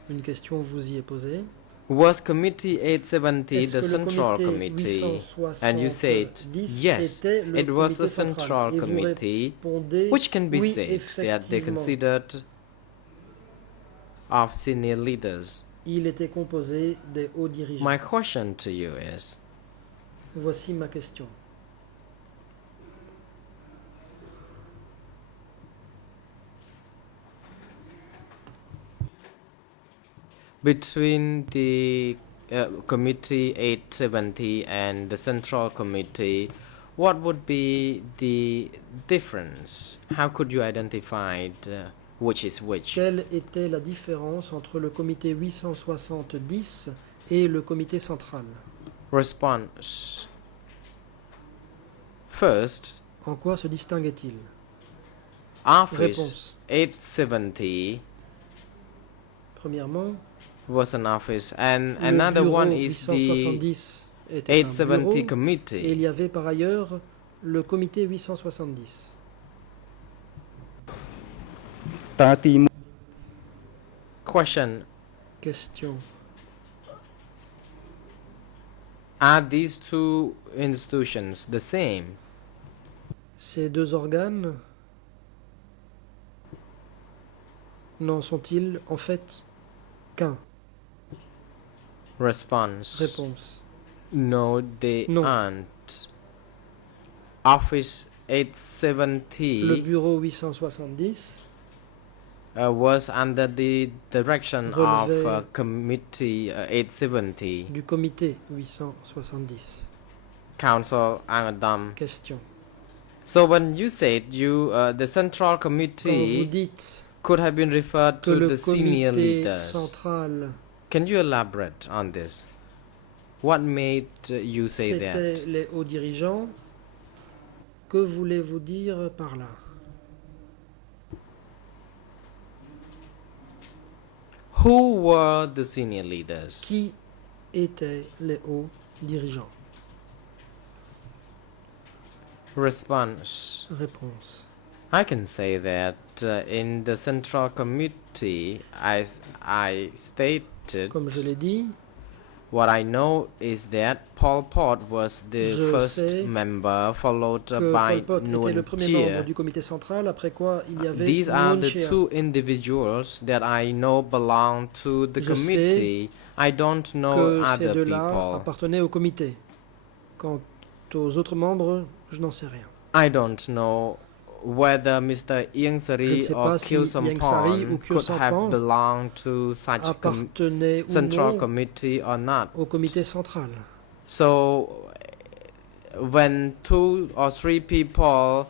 Une question vous y est posée. Was Committee 870 Est-ce the que le central comité committee? And you said 870 yes, était le it was comité the central. central Et vous committee, répondez, which can be oui, said that they effectivement. considered of senior leaders. Il était composé des hauts dirigeants. My question to you is, Voici ma question. between the committee 870 and the central committee, what would be the difference? How could you identify which is which? Quelle était la différence entre le comité 870 et le comité central? Response. First, En quoi se distinguait-il? Office Réponse. 870 Premièrement, was an office, and le another bureau one is the 870 était un 870 bureau, et il committee. y avait par ailleurs le comité 870. Question. Question. Are these two institutions the same? Ces deux organes n'en sont-ils en fait qu'un? Response. Réponse. No, they Non. aren't. Office Le 870 bureau 870 was under the direction of Relevait Committee 870. du comité 870. Council Angadam. Question. So when you said the central Quand vous committee dites could have been referred que to le the senior comité leaders, central can you elaborate on this? What made you say c'était that? les hauts dirigeants, que voulez-vous dire par là? Who were the senior leaders? Qui étaient les hauts dirigeants? Response. Réponse. I can say that in the central committee, I stated Comme je l'ai dit, what I know is that Pol Pot was the Je first sais member, followed que by Pol Pot était le Nguyen premier membre Chia. du comité central, après quoi il y avait These are Nguyen the Chia. two individuals that I know belong to the Je sais committee. I don't know que ces other deux-là people. appartenaient au comité. Quant aux autres membres, je n'en sais rien. I don't know whether Mr. Ieng Je ne Sari sais or pas si Khieu Ieng Sari ou Sampon Khieu could have Sampon belonged to such a appartenaient ou central non committee or not. au comité central. So when 2 or 3 people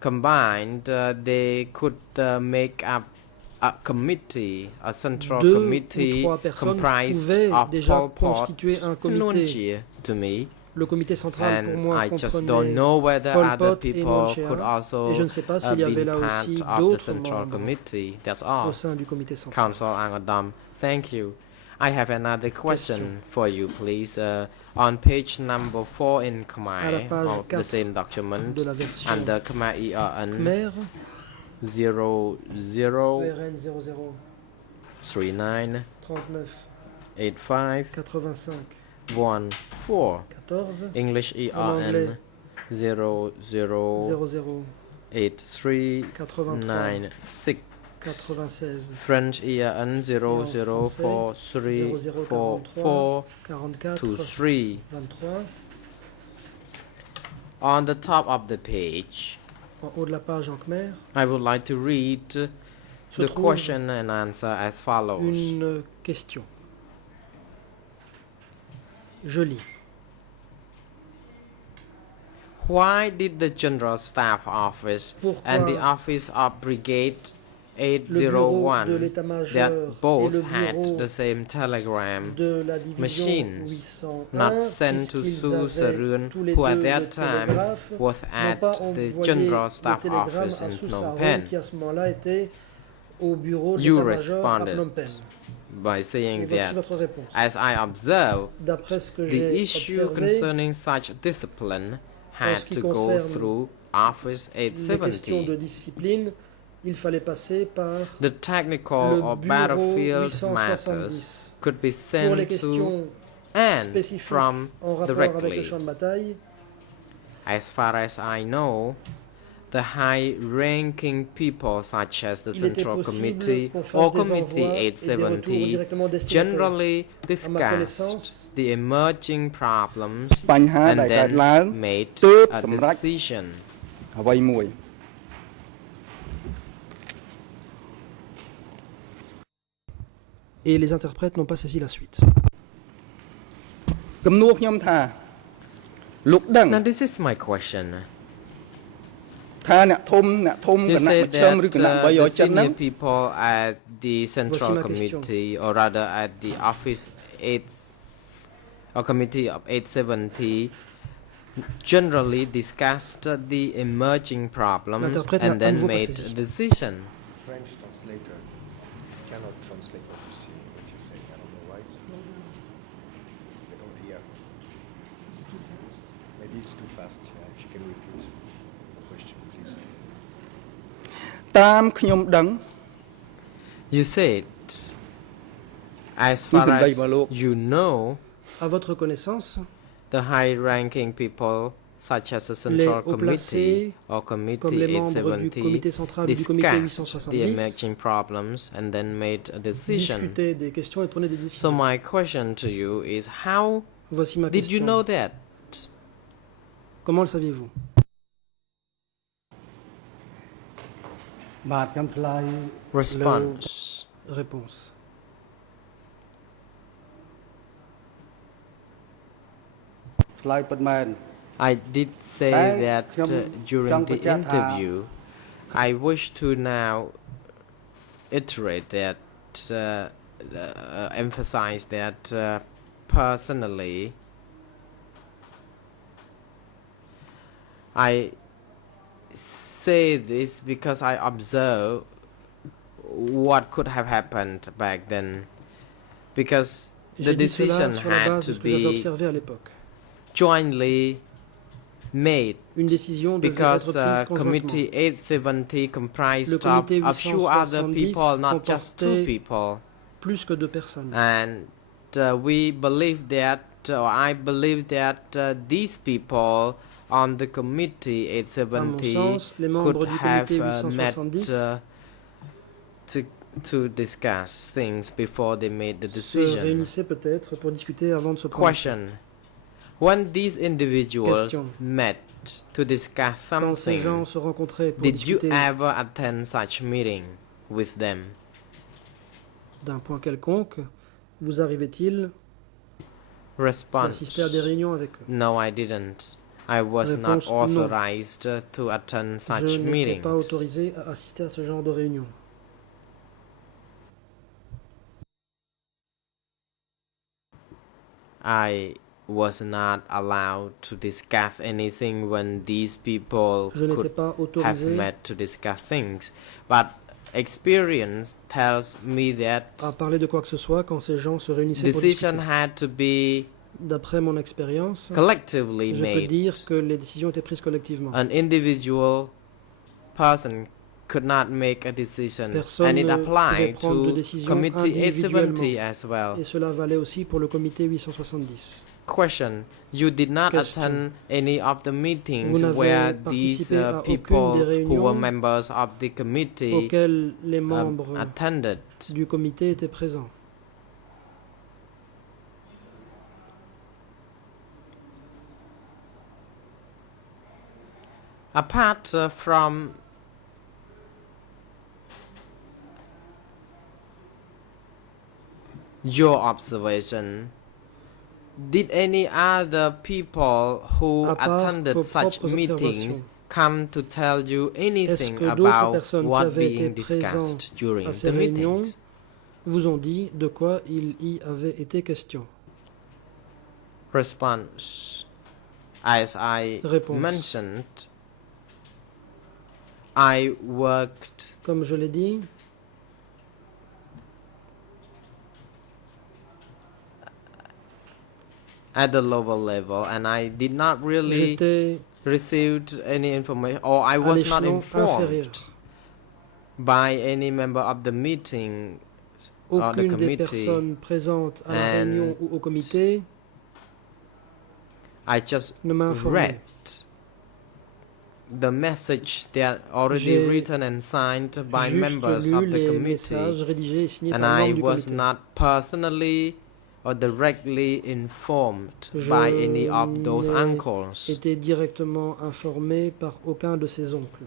combined, they could make up a committee, a central Deux ou committee trois personnes comprised pouvaient of déjà Pol Pot, constituer un Nguyen comité. Chia to me. Le comité central, pour And moi, I just don't comprenait know whether Pol other Pot et people Moon could Jae-in, also et je ne sais pas s'il y avait be là part aussi of the d'autres Central membres Committee. That's all. au sein du comité central. Council Angodam, thank you. I have another question for you, please. On page number 4 in À la Khmer page of the 4 same document, de la version under Khmer ERN Khmer, 00 ERN 00 39 39 85 85 14 14 English En anglais, ERN 00 00 83 83 96 96 French ERN 0043 44 44 23. 23. On the top of the page, En haut de la page en Khmer, I would like to read se the trouve question and answer as follows. une question. Je lis. Why did the General Staff Office and the Pourquoi Office of Brigade le bureau de 801 l'état-major that et both le had bureau the same telegram de la division machines 801, not sent to puisqu'ils Su avaient Sarun, tous les who at deux that le time télégraphe, was n'ont at pas the envoyé General le Staff télégramme Office à in Su Phnom Sarun, Penh. qui à ce moment-là était au bureau de You l'état-major à responded Phnom Penh. by Et saying voici that, votre réponse. as I observe, D'après ce que the j'ai issue observé, concerning such discipline had ce qui to go concerne through Office les questions de 870. discipline, il fallait passer par The technical le or bureau battlefield 870. matters could be Pour les sent to questions and spécifiques from en rapport avec le directly. champ de bataille, As far as I know, the high-ranking people such as the il était Central possible Committee qu'on fasse or des Committee envois et des retours 870 directement destinataires. generally À ma discussed connaissance, the emerging problems បញ្ហា and ដែលកើត then ឡើង made ទើប a សម្រេច decision. អ្វីមួយ et les interprètes n'ont pas saisi la suite. សំណួរខ្ញុំថាលោកដឹង Now this is my question. ថាអ្នកធំ You គណៈ said មជ្ឈិម ឬគណៈ that បយ the ចិនហ្នឹង senior people at the Central Voici ma question. Committee, or rather at the Office 8 or Committee of 870, generally discussed the emerging problems L'interprète n'a and à then nouveau pas made saisi. a decision. French translator cannot translate what you see, what you say. I don't know why. They don't hear. Maybe it's too fast. Yeah, if you can repeat the question, please. តាមខ្ញុំដឹង You said, as Listen, far as Dai Balok. you know, À votre connaissance, the high-ranking people, such as the les Central hauts Committee placés, or comme Committee les membres du 870, comité central ou du comité discussed the 870, emerging problems and then made a decision. discutaient des questions et prenaient des So décisions. my question to you is, how Voici ma did you question. know that? Comment le saviez-vous? បាទខ្ញុំឆ្លើយ Response. Réponse. ឆ្លើយពិតមែន I did say Hey, that during trong the cái chat thà- interview. I wish to now iterate that, emphasize that personally, I say this because I observe what could have happened back then, because the J'ai dit decision cela sur la had base to de ce que j'avais be observé à l'époque. jointly made Une décision devait because être prise conjointement. Committee 870 Le comprised of comité a few other 870 people, not just two comportait people. Plus que 2 personnes. And we believe that, or I believe that these people on the Committee À mon 870 sens, les membres could du have comité met 870 to discuss things before they made the se decision. réunissaient peut-être pour discuter avant de se prononcer. Question. When these individuals Question. met to discuss Quand ces gens something, se rencontraient pour did you discuter ever attend such meeting with them? d'un point quelconque, vous arrivait-il Response. d'assister à des réunions avec eux? No, I didn't. I was not Réponse, non. authorized to attend such Je n'étais meetings. pas autorisé à assister à ce genre de réunion. I was not allowed to discuss anything when these people Je n'étais could pas have autorisé met to discuss things. But experience tells me that à parler de quoi que ce soit quand ces gens se réunissaient pour decision discuter. had to be D'après mon expérience, collectively je peux made. dire que les décisions étaient prises collectivement. An individual person could not make a decision, Personne and it ne pouvait applied prendre de to décision Committee 870 individuellement. as well. Et cela valait aussi pour le comité 870. Question: You did not Question. attend any of the meetings Vous n'avez where these participé à aucune people des who were réunions members of the committee auxquelles les membres attended. du comité étaient présents. Apart from your observation, did any other people who À part attended vos such propres meetings observations, come to tell you anything que d'autres about personnes qui what avaient été being discussed présentes during à ces the réunions meetings? vous ont dit de quoi il y avait été question? Response: As I Réponse. mentioned, I worked Comme je l'ai dit, at the lower level and I did not really j'étais received any information, or I à was not l'échelon informed inférieur. by any member of the meeting or the Aucune des committee. personnes présentes à la And réunion ou au comité I just ne m'a informé. read the message that already J'ai written and signed by Juste members lu of the les committee, messages rédigés et signés and par I membres du was comité. not personally or directly informed Je by any of those n'ai uncles. été directement informé par aucun de ses oncles.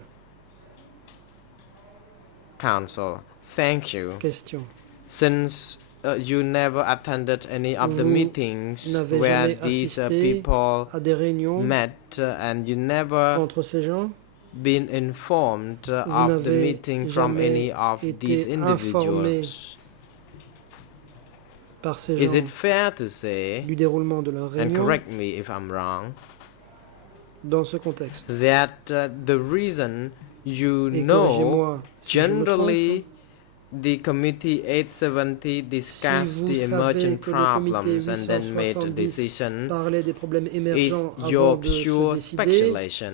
Counsel, thank you. Question. Since you never attended any of the Vous meetings n'avez where jamais these assisté people À des réunions met and you never entre ces gens, been informed Vous of the n'avez meeting from jamais any of these été informé individuals. par ces Is gens it fair to say, du déroulement de leur and réunion correct me if I'm wrong, dans ce contexte? that the reason you Et know corrigez-moi si je me generally the committee 870 discussed vous the savez emergent que le comité problems and then made a 870 decision, parlait des problèmes is émergents avant your de se pure décider. speculation.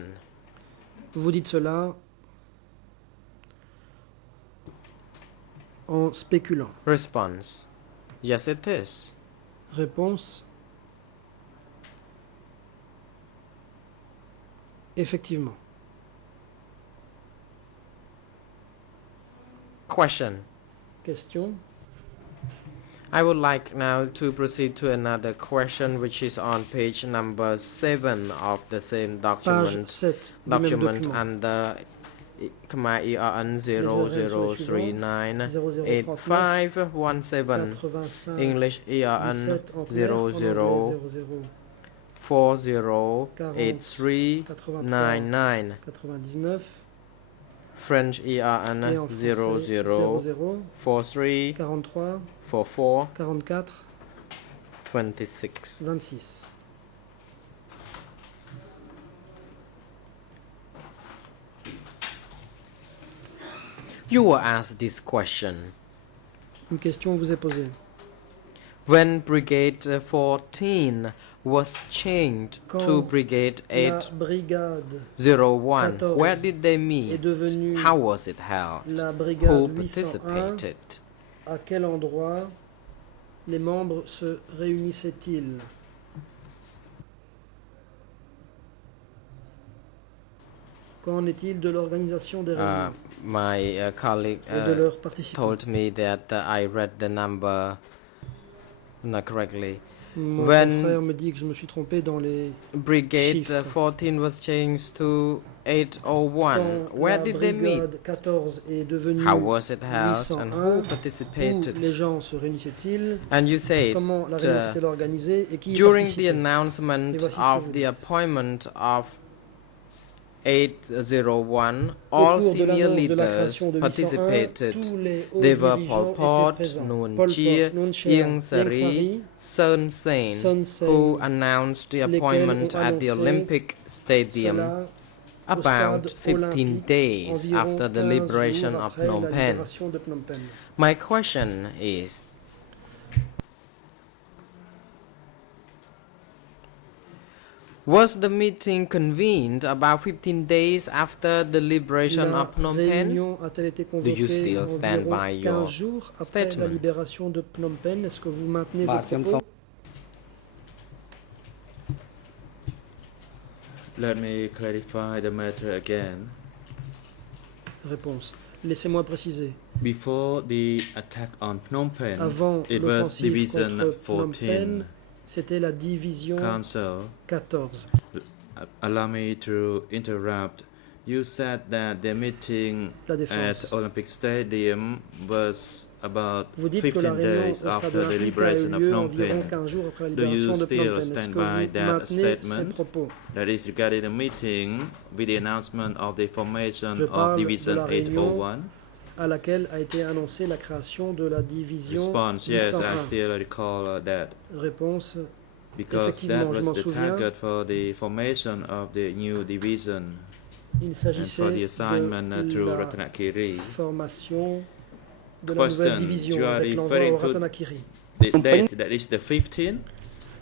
Vous dites cela en spéculant. Response: Yes, it is. Réponse: effectivement. Question: Question. I would like now to proceed to another question, which is on page number 7 of the same Page document. 7 du même Document document. under Khmer ERN Les URL sont les 0039 0039 8517 85 English ERN 17 en clair, en anglais 00 4083 83 99 99 French ERN et en français 00 43 43 44 44 26. 26. You were asked this question. Une question vous est posée. When Brigade 14 was changed to Quand Brigade La brigade 801, 14 where did they est meet? devenue How was it held? la Who brigade 801, participated? à quel endroit les membres se réunissaient-ils? Qu'en est-il de l'organisation des réunions My colleague et de leurs participants? told me that I read the number not correctly. Mon when frère me dit que je me suis trompé dans les Brigade chiffres. 14 was changed to 801. Quand Where la did they meet? brigade 14 est devenue How was it held and who 801, participated? où les gens se réunissaient-ils? And you said Comment la réunion était organisée et qui y during the participait? announcement Et voici ce que of vous the dites. appointment of 801, Au all cours de senior l'annonce de la leaders création de 801, participated. tous les hauts They were dirigeants Pol Pot, étaient présents. Nuon Pol Pot, Chea, Nuon Chea, Ieng Ieng Sari, Sari, Son Sen, Son Sen, who announced the lesquels appointment ont at the annoncé Olympic Stadium cela au about stade 15 olympique, days environ after the 15 liberation jours of après Phnom la Penh. libération de Phnom Penh. My question is, was the meeting convened about 15 days after the liberation La of Phnom Penh? réunion a-t-elle été Do you convoquée still stand environ by 15 your jours après la statement? libération de Phnom Penh? Est-ce que vous maintenez vos បាទខ្ញុំសូម propos? Let me clarify the matter again. Réponse. Laissez-moi préciser. Before the attack on Phnom Penh, Avant it was l'offensive Division contre Phnom 14 Penh, c'était la division Council. 14. Allow me to interrupt. You said that the meeting La at défense. Olympic Stadium was about Vous dites que la 15 réunion au days stade after the olympique a liberation eu of lieu Phnom environ Penh. 15 jours après la Do you libération de still Phnom Penh. stand Est-ce que by vous that maintenez ces statement? propos? That is regarding the meeting with the announcement of the formation Je of parle de Division la réunion 801. à laquelle a été annoncée la création de la division Response, yes, I 801. still recall that. Réponse. Because that Effectivement, je was m'en the souviens. target for the formation of the new division Il and s'agissait for the assignment de to la Ratanakiri. formation de la Question, nouvelle division you are avec l'envoi referring au to Ratanakiri. The date, that is the 15th,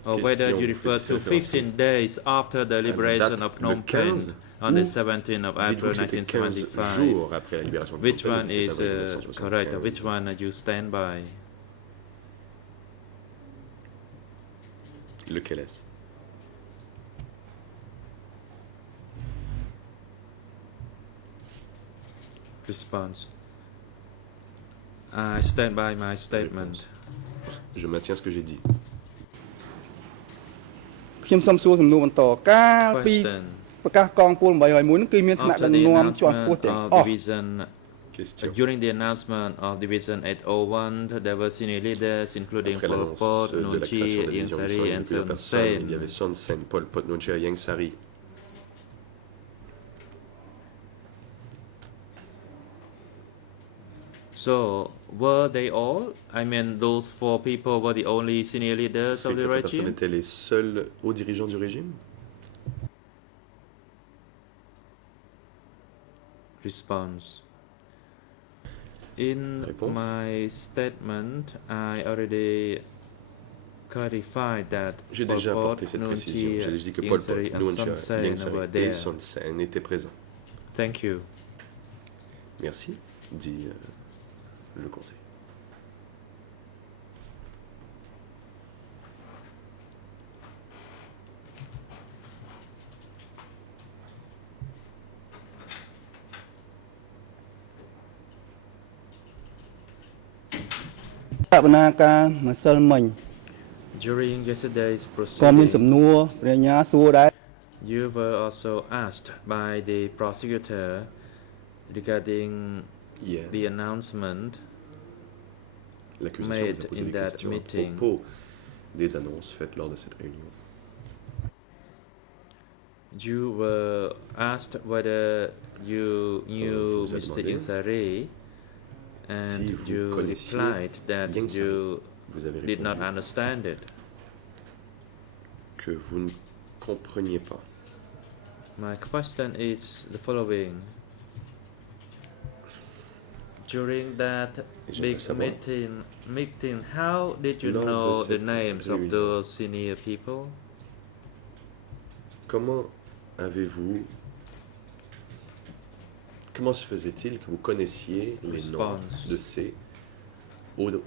or whether Question, you refer faites to référence 15 days after the liberation date, of le Phnom Penh 15, on the ou 17th of Dites-vous April que c'était 15 1975. jours après la libération de Which Phnom Penh, one le 17 is avril 1975. correct, or which one you stand by? Lequel est-ce? Response. I stand by my statement. Je maintiens ce que j'ai dit. ខ្ញុំសូមសួរសំណួរបន្តកាលពី Question. ប្រកាសកងពល801ហ្នឹងគឺមានថ្នាក់ After ដឹក the នាំជាន់ខ្ពស់ announcement ទាំង of អស់ Division, Question. during the announcement of Division 801, there were senior leaders including Après Pol l'annonce Pot, de Nuon la Chea, création de la Ieng division Sari, 801, and il y avait Son personne, il y Sen. avait Son Sen, Pol Pot, Nuon Chea, Ieng Sari. So, were they all? I mean, those four people were the only senior leaders Ces of the quatre personnes regime? étaient les seuls hauts dirigeants du régime? Response. In Réponse. my statement, I already clarified that J'ai Pol déjà Pot, apporté cette Nuon précision. Chea, J'ai dit que Ieng Pol Pot, Sari, and Nuon Son Chea, Ieng Sen were Sari et there. Son Sen étaient présents. Thank you. Merci, dit le conseil. – ដំណើរការម្សិលមិញ During yesterday's ក៏មានសំ proceeding, ណួរព្រះញ្ញាសួរដែរ you were also asked by the prosecutor regarding Hier, the announcement l'accusation made vous a posé in des that questions à meeting. propos des annonces faites lors de cette réunion. You were asked whether you knew vous a Mr. demandé Ieng Sari, and si vous you connaissiez replied that Ieng Sari. you Vous avez did not répondu understand it. que vous ne compreniez pas. My question is the following. During that J'aimerais big savoir, meeting, how did you lors de know the cette names of réunion, those senior people? Comment se faisait-il que vous connaissiez les noms Response. de ces hauts-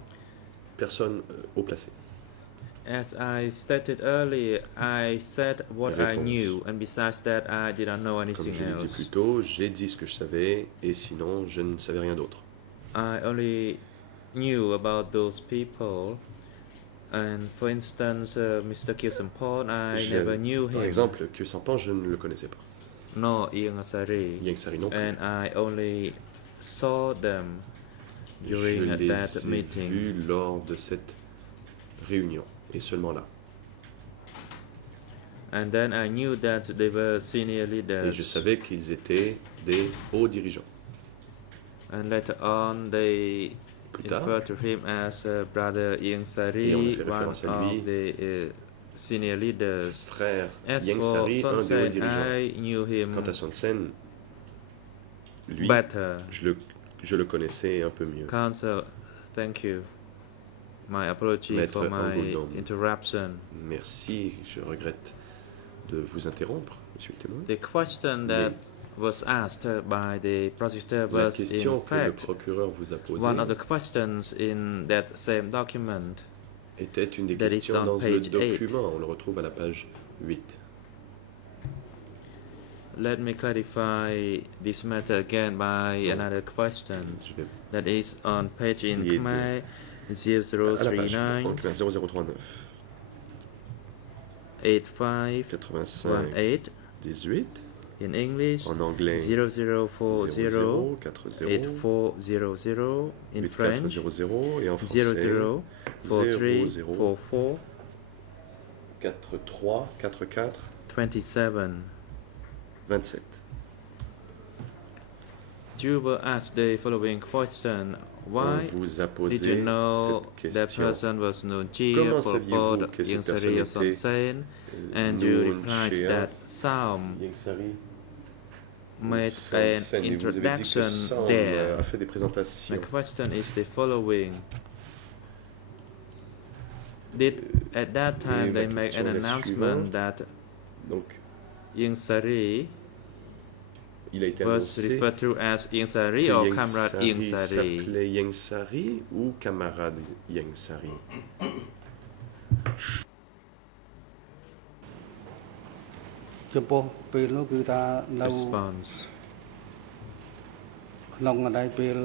personnes haut placées? As I stated earlier, I said what I Réponse. knew, and besides that, I did not know Comme anything je l'ai dit else. plus tôt, j'ai dit ce que je savais et sinon je ne savais rien d'autre. I only knew about those people, and for instance, Mr. Kyo Sampon, I never knew Par him. exemple, Kyo Sampan, je ne le connaissais pas. No, Ieng Sari, Ieng Sari non plus. and I only saw them during Je les that ai meeting. vus lors de cette réunion et seulement là. And then I knew that they were senior Et je leaders. savais qu'ils étaient des hauts dirigeants. And later on, they Plus tard, referred to him as Brother Ieng Et on a Sari, fait one référence à lui. of the senior leaders. frère As Ieng for Sari, Son un des hauts Sen, dirigeants. I knew him Quant à Son Sen, lui, better. je le connaissais un peu mieux. Counsel, thank you. My apology Maître for my Angoudom. interruption. Merci, je regrette de vous interrompre, monsieur le témoin. The question that was asked by the prosecutor La was question in que le fact procureur vous a posée one of the questions in that same document. était une des that is questions on dans le page document. On le retrouve à la page 8. Let me clarify this matter again by Donc, another question. Je vais That is on page in essayer de- Khmer à la page 0039 en Khmer 0039 85 85 18 18 in English en anglais 0040 00 40 8400 in French 8400 et en français 00 43 44 43 44 27. 27. You were asked the following question. Why On vous a did posé you know cette that question. person was Noon Chia, Comment Pol saviez-vous Pot, que cette Ieng Sari, or Son personne Sen? était And you Noon replied Chia, that Psalm Ieng Sari, made Son an Sen. Et vous avez dit que introduction Sam there. a fait des présentations. My question is the following. Did at that time Et ma they make question an est la announcement suivante. that Donc, Ieng Sari il a été was annoncé referred to as Ieng Sari que or Ieng Comrade Ieng Sari? s'appelait Ieng Sari ou camarade Ieng Sari.ចំពោះពេលនោះគឺថានៅ Response. ក្នុងអីពេល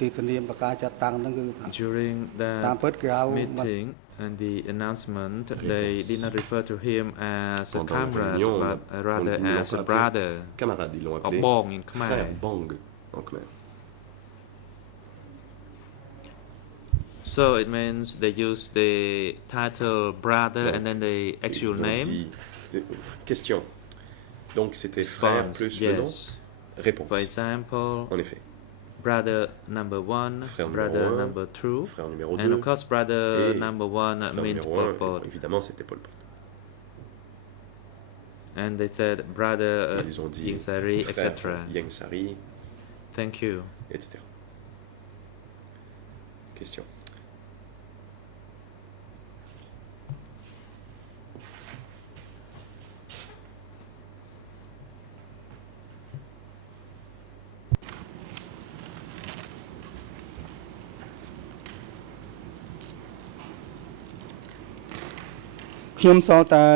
ទីធានាបការចាត់តាំងហ្នឹងគឺថា During តាម that ពិតគេហៅ meeting and the announcement, they did not refer to him as a Pendant la comrade, réunion, but rather ils l'ont as pas a appelé brother, Camarade, ils l'ont or appelé Bong in frère Khmer. Bong en Khmer. So it means they use the title brother Donc, and then the actual Ils ont name. dit- question. Donc c'était frère Response, plus le nom. yes. Réponse. For example, En effet. brother number 1, Frère numéro brother un, number 2, Frère numéro 2. and of course brother et number 1 frère meant numéro Pol 1, Pot. évidemment c'était Pol Pot. And they said brother Et ils ont dit Ieng Sari, frère etc. Ieng Sari, Thank you. etc. Question. ။ខ្ញុំសល់តែ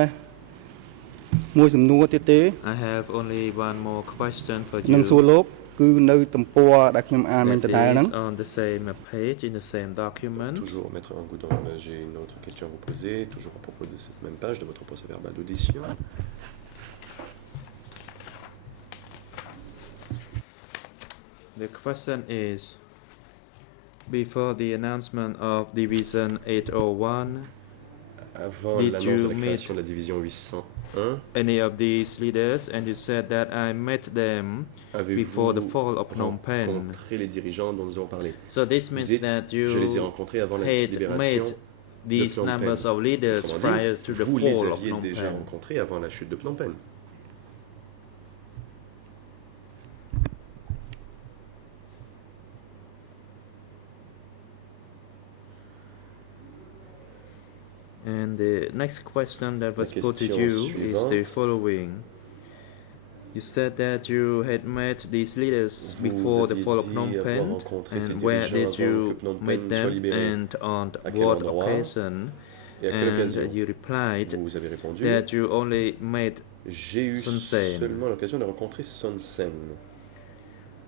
មួយសំណួរទៀតទេ I have only one more question for នឹងសួរ you. លោកគឺនៅទំព័រដែលខ្ញុំអានមិញដដែលហ្នឹង That is on the same page in the same document. Toujours, Maître Angoudon, j'ai une autre question à vous poser, toujours à propos de cette même page de votre procès verbal d'audition. The question is, before the announcement of Division 801, Avant Did l'annonce de you la meet création de la division 801, any of these leaders, and you said that I met them before the avez-vous fall of Phnom Penh. rencontré les dirigeants dont nous avons parlé? So this means Vous that Je les ai you rencontrés avant la had libération. met these Phnom Penh. numbers of leaders Autrement prior dit, to the vous les fall of aviez Phnom déjà Penh. rencontrés avant la chute de Phnom Penh. And the next question that was put to question you is the suivante. following. You said that you had met these leaders Vous before the aviez fall of dit Phnom avoir Penh, rencontré ces and where dirigeants did avant you que Phnom meet Penh soit them, libéré? and on À quel what endroit? occasion? Et à quelle And occasion? you replied Vous avez répondu, that you only met. j'ai eu Son Sen. seulement l'occasion de rencontrer Son Sen.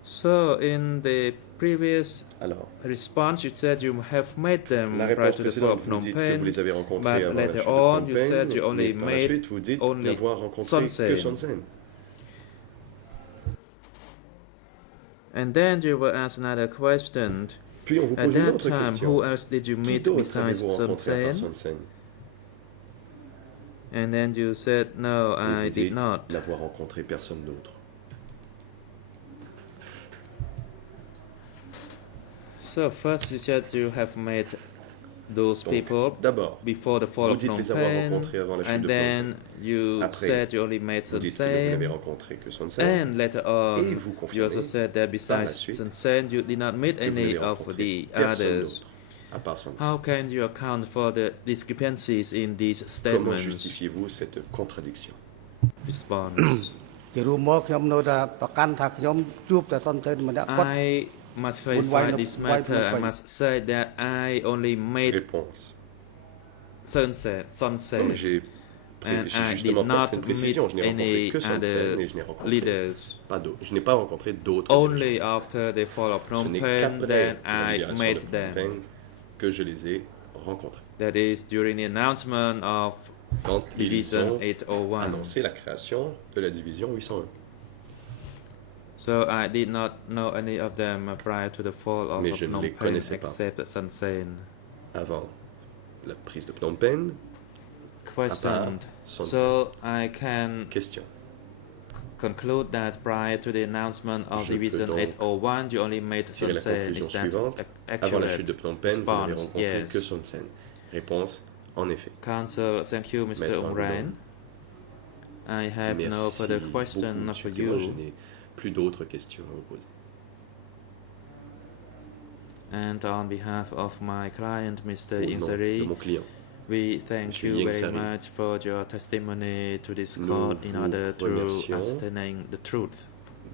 So in the previous Alors, response, you said you have met them la prior réponse to the fall précédente, of vous Phnom dites que vous Penh, les avez rencontrés but avant la chute later de on Phnom you Penh, said you only mais par la made suite, vous dites only n'avoir rencontré Son que Sen. Son Sen. And then you were asked another question. Puis on vous At pose une that autre time, question. who else did you Qui meet d'autre besides avez-vous Son rencontré à part Sen? Son Sen? And then you said, no, Et I vous did dites not. n'avoir rencontré personne d'autre. So first you said you have met those Donc, people d'abord, before the fall vous of dites Phnom les avoir Penh, rencontrés avant la chute and de Phnom then you Après, said you only met vous Son dites que vous n'avez Sen, rencontré que Son Sen. and later Et on vous you also confirmez said that par la besides suite Son Sen you did not meet que vous any n'avez of rencontré the personne others. d'autre à part Son Sen. How can you account for the discrepancies in these Comment statements? justifiez-vous cette contradiction? Response. ជារួមមកខ្ញុំនៅតែប្រកាន់ថាខ្ញុំជួបតែសុនសេនម្នាក់គាត់ I must clarify Why this why matter. I Phnom Penh? must say that I only met Réponse. Son Non, mais Sen, j'ai and j'ai I justement did porté not une meet précision. Je n'ai rencontré any que Son Sen other et je n'ai rencontré leaders. pas d'autres. Je n'ai pas rencontré d'autres dirigeants. Only after the fall of Ce Phnom n'est Penh qu'après that la I libération de met Phnom them. Penh que je les ai rencontrés. That is during the announcement of Quand ils Division ont 801. annoncé la création de la division 801. So I did not know any of them prior to the fall of Mais je ne Phnom les Penh connaissais pas. except Son Sen. Avant la prise de Phnom Penh, Questioned. Son So I can question. conclude that prior to the announcement of Je peux Division donc 801 you only met Tirer Son la Sen. conclusion Is that suivante. Avant la chute de accurate? Phnom Penh, vous n'avez Response, rencontré yes. que Son Sen. Réponse, en effet. Counsel, thank you, Mr. Maître Umran. I have no Merci further beaucoup, question monsieur for le témoin. Je you. n'ai plus d'autres questions à vous poser. And on behalf of my client, Mr. Au nom de Insari, mon client, we thank Monsieur you very Insari, much for your testimony to this nous court in vous order to remercions ascertain the truth.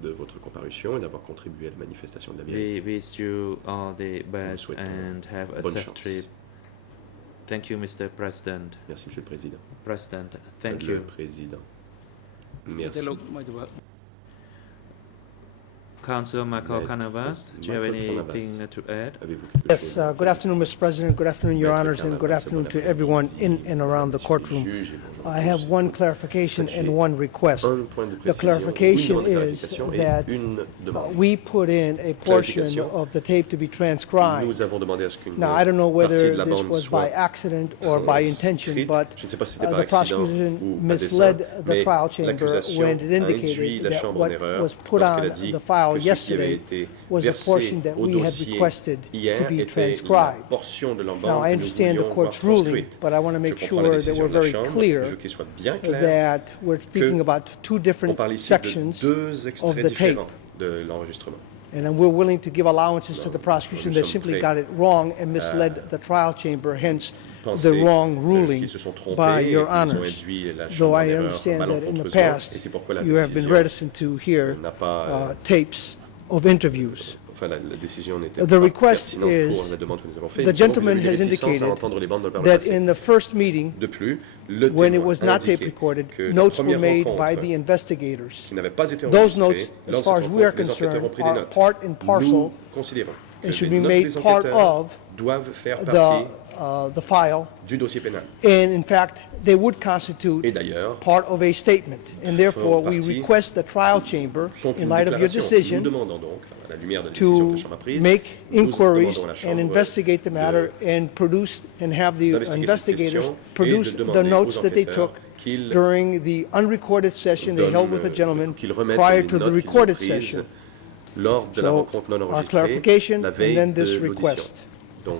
de votre comparution et d'avoir contribué à la manifestation de la We vérité. wish you all the best souhaitons and have a bonne safe chance. trip. Thank you, Mr. President. Merci, Monsieur le Président. President, thank Le you. Président. Merci. Councillor Michael Maître Canavas, do you have Michael anything Canavas. to add? Avez-vous quelque Yes, chose à good afternoon, Mr. President. Good afternoon, Your Maître Honors, and good Canavas, afternoon bon to après-midi, everyone in and around the monsieur le courtroom. juge et bonjour à I have tous. one clarification J'ai and one request. Un point de The précision, clarification une demande de is clarification et that une demande. we put in a portion Clarification. of the tape to be transcribed. Nous avons demandé à ce qu'une Now, I don't know partie de whether la this bande was soit by accident or by intention, transcrite. but Je ne sais pas si c'était par the accident prosecution ou à misled dessein, the mais trial chamber l'accusation when it a induit indicated la that chambre en what erreur was put lorsqu'elle a on dit the file que ce qui avait yesterday été was a versé portion that au we had dossier requested to hier be était la transcribed. portion de la Now, bande I que nous understand the voulions voir court's ruling, transcrite. but I want to make Je comprends la sure that décision we're de la very chambre, clear je veux qu'il soit bien clair that we're speaking about two on different parle ici de sections, deux extraits of the tape. différents de l'enregistrement. and we're willing to give allowances to the prosecution nous that sommes simply prêts got it wrong and misled the trial chamber, hence Penser the wrong ruling qu'ils se sont trompés by et your qu'ils ont honors. induit la Though chambre en I erreur understand that in the malencontreusement, past, et c'est pourquoi la you have been décision reticent to hear n'a pas tapes of interviews. enfin la décision n'était The pas request pertinente is pour la demande que nous avons faite. the Nous savons que gentleman vous avez has des réticences à indicated entendre les bandes par le that passé. in the first meeting, De plus, le when it témoin was a not tape indiqué recorded, que la notes were première made by rencontre the investigators. qui n'avait pas été Those notes, enregistrée, as lors de far cette as we are rencontre, les enquêteurs ont concerned, pris des are notes. part and parcel Nous considérons que and should les be notes made des part enquêteurs of doivent faire partie the file, du dossier pénal. and in fact, they would constitute Et d'ailleurs, part of a statement. And therefore, we partie request the trial chamber, sont in une light of your déclaration. decision, Nous demandons donc, à la lumière de la décision que to la Chambre a prise, make nous inquiries demandons à la and Chambre investigate the matter and produce and have the d'investiguer cette investigators question produce et de the demander notes aux that they enquêteurs took qu'ils during the unrecorded session they held with the gentleman qu'ils remettent prior les to the notes qu'ils ont recorded prises session. lors de la So, rencontre non our enregistrée, clarification la and veille then de this l'audition. request. Donc,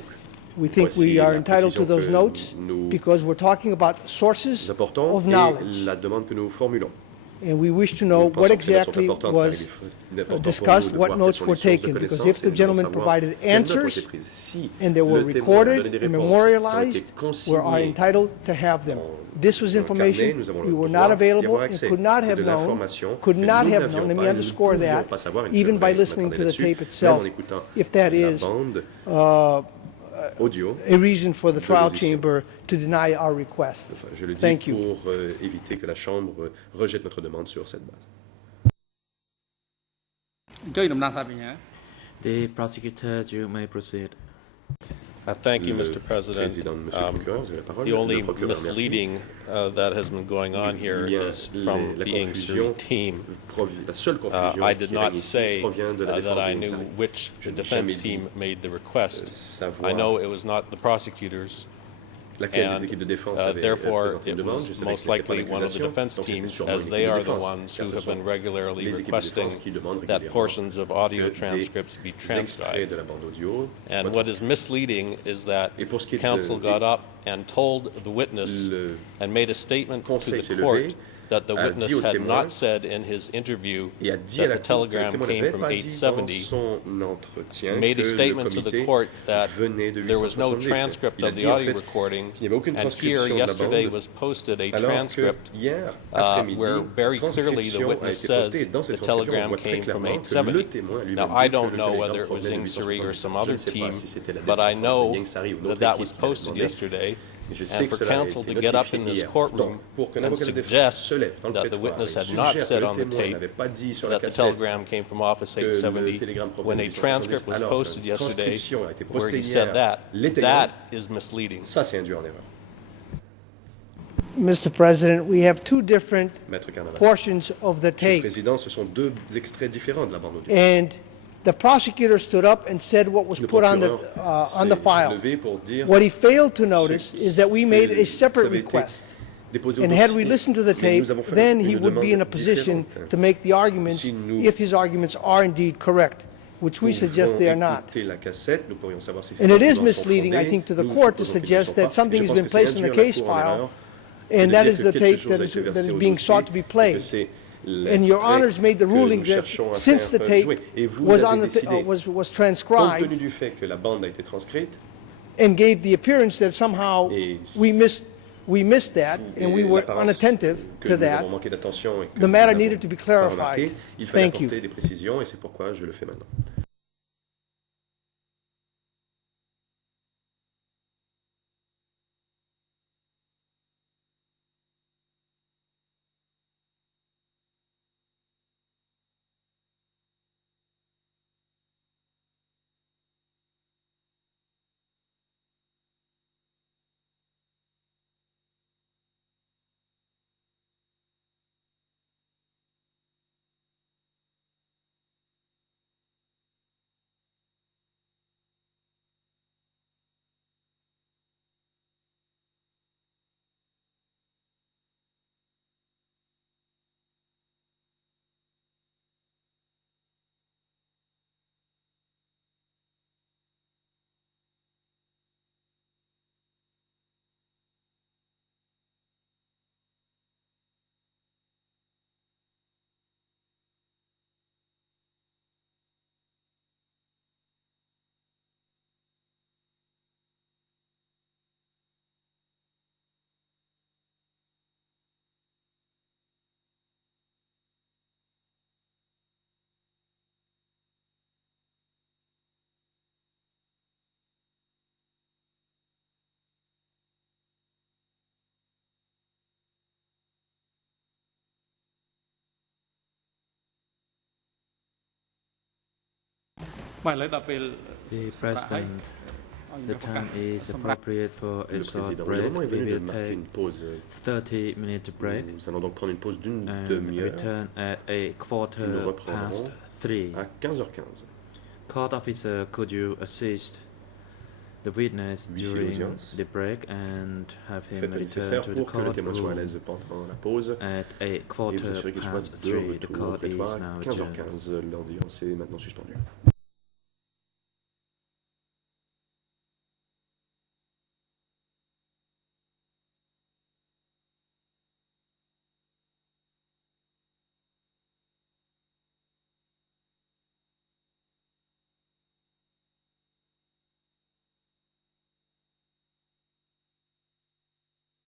We think voici we are la entitled to précision those que notes nous because we're talking about sources apportons of et knowledge. la demande que nous formulons. And we wish to Nous know pensons what que ces notes sont exactly importantes car was il est important pour discussed, nous de what voir notes quelles sont were les sources de taken, because connaissances if the et nous gentleman devons savoir provided quelles notes ont answers été prises. Si and they were le témoin a donné recorded des and réponses qui ont memorialized, été we are consignées entitled to have them. This was dans le carnet, information nous avons we le were droit not d'y available avoir and accès. could not C'est have de known, l'information could que not nous have n'avions known, let pas me et nous underscore ne pouvions that, pas savoir, et nous even sommes by allés listening m'attarder to the là-dessus, tape même itself, en écoutant if that la is bande audio. a reason for the trial l'audition. chamber to deny our request. Enfin, je le dis Thank you. pour éviter que la Chambre rejette notre demande sur cette base. The prosecutor, you may proceed. Thank you, Le Mr. President. Président, Monsieur le procureur, vous avez la parole. The Le only procureur, merci. misleading that has been going on here Il y a is from la the confusion Inkster team. La seule confusion I qui did règne not ici say provient de la that défense I de knew l'Insari. which Je n'ai defense jamais dit team made the request. I savoir know it was not the prosecutors. laquelle And l'équipe de défense avait therefore, présenté une it demande. was Je savais most que ce n'était pas likely one of the l'accusation, defense donc c'était teams, sûrement as l'équipe they de are the défense, ones car who ce have sont been regularly les équipes de requesting défense qui demandent that régulièrement portions of audio que des transcripts be extraits transcribed. de la bande audio And soient what is transcrits. misleading is that Et pour ce qui est counsel de- got up and told the witness Le and made a statement to conseil the s'est court levé, that the a witness dit au had témoin not said in his interview et a dit à that la the cour que le telegram témoin came n'avait from pas dit dans 870, son entretien made que a le statement to the comité court that venait de there was no 870. transcript Il a of the dit en audio fait recording, qu'il n'y avait aucune and here transcription de la yesterday bande, was posted a alors que transcript hier après-midi, where very la clearly the transcription a witness été says postée. Et dans cette the transcription, on telegram voit très came from clairement que 870. le témoin lui-même Now, dit I que don't le know télégramme whether it was provenait de Ingsari or 870. some Je other ne sais pas team, si c'était la but I défense know de Ingsari ou une that autre that équipe was qui l'avait posted demandé. yesterday. Je sais And que for cela a counsel été to get up notifié in this hier. courtroom Donc, pour qu'un and avocat de défense suggest se lève dans le that the prétoire witness et had not suggère said que on le the témoin tape n'avait pas dit sur la that the cassette telegram came from Office que le 870 télégramme provenait when de a 870, transcript was alors posted que yesterday transcription a été where postée he said hier, that, l'était that hier. is misleading. Ça, c'est induit en erreur. Mr. President, we have two different Maître Carnaval. portions of the Monsieur le tape, Président, ce sont deux extraits différents de la bande audio. and the prosecutor stood up and said what was Le put on procureur the s'est file. levé pour dire What he failed to notice ce is that we made a qu'il separate avait été request. déposé au And had dossier. we listened to the Mais tape, nous avons fait then une he would be in a demande position différente. to make the arguments Si nous if his arguments are indeed correct, which we suggest they are not. Écouter la cassette, nous pourrions savoir si ces And it is arguments sont misleading, I fondés. think, to the Nous court to supposons qu'ils ne suggest sont pas. that something Je has pense been que c'est placed in the induire la case Cour en file, erreur que and de that dire is que the quelque tape chose that a is, été that versé is au being dossier sought to be et que played. c'est And your l'extrait honors made the que ruling nous that cherchons à since the faire tape jouer. Et vous was avez on décidé, was compte transcribed tenu du fait que la bande a été transcrite, and gave the appearance that somehow Et we missed that and we et were l'apparence unattentivenque to nous that. avons manqué d'attention et que The matter nous needed n'avons to be pas clarified. remarqué, il fallait Thank you. apporter des précisions et c'est pourquoi je le fais maintenant. The President, the time is appropriate for a Le short Président, le break. moment est We venu de will marquer take une pause. 30-minute break Nous allons donc prendre une pause d'une and demi-heure return at a quarter Nous past reprendrons 3. à 15h15. Court officer, could you assist the witness Huissier during d'audience. the break and have him Faites le return nécessaire to the pour que le témoin soit à courtroom l'aise pendant la pause at a et vous quarter assurer qu'il soit past de 3? The retour au court is prétoire now à adjourned. 15h15. L'audience est maintenant suspendue.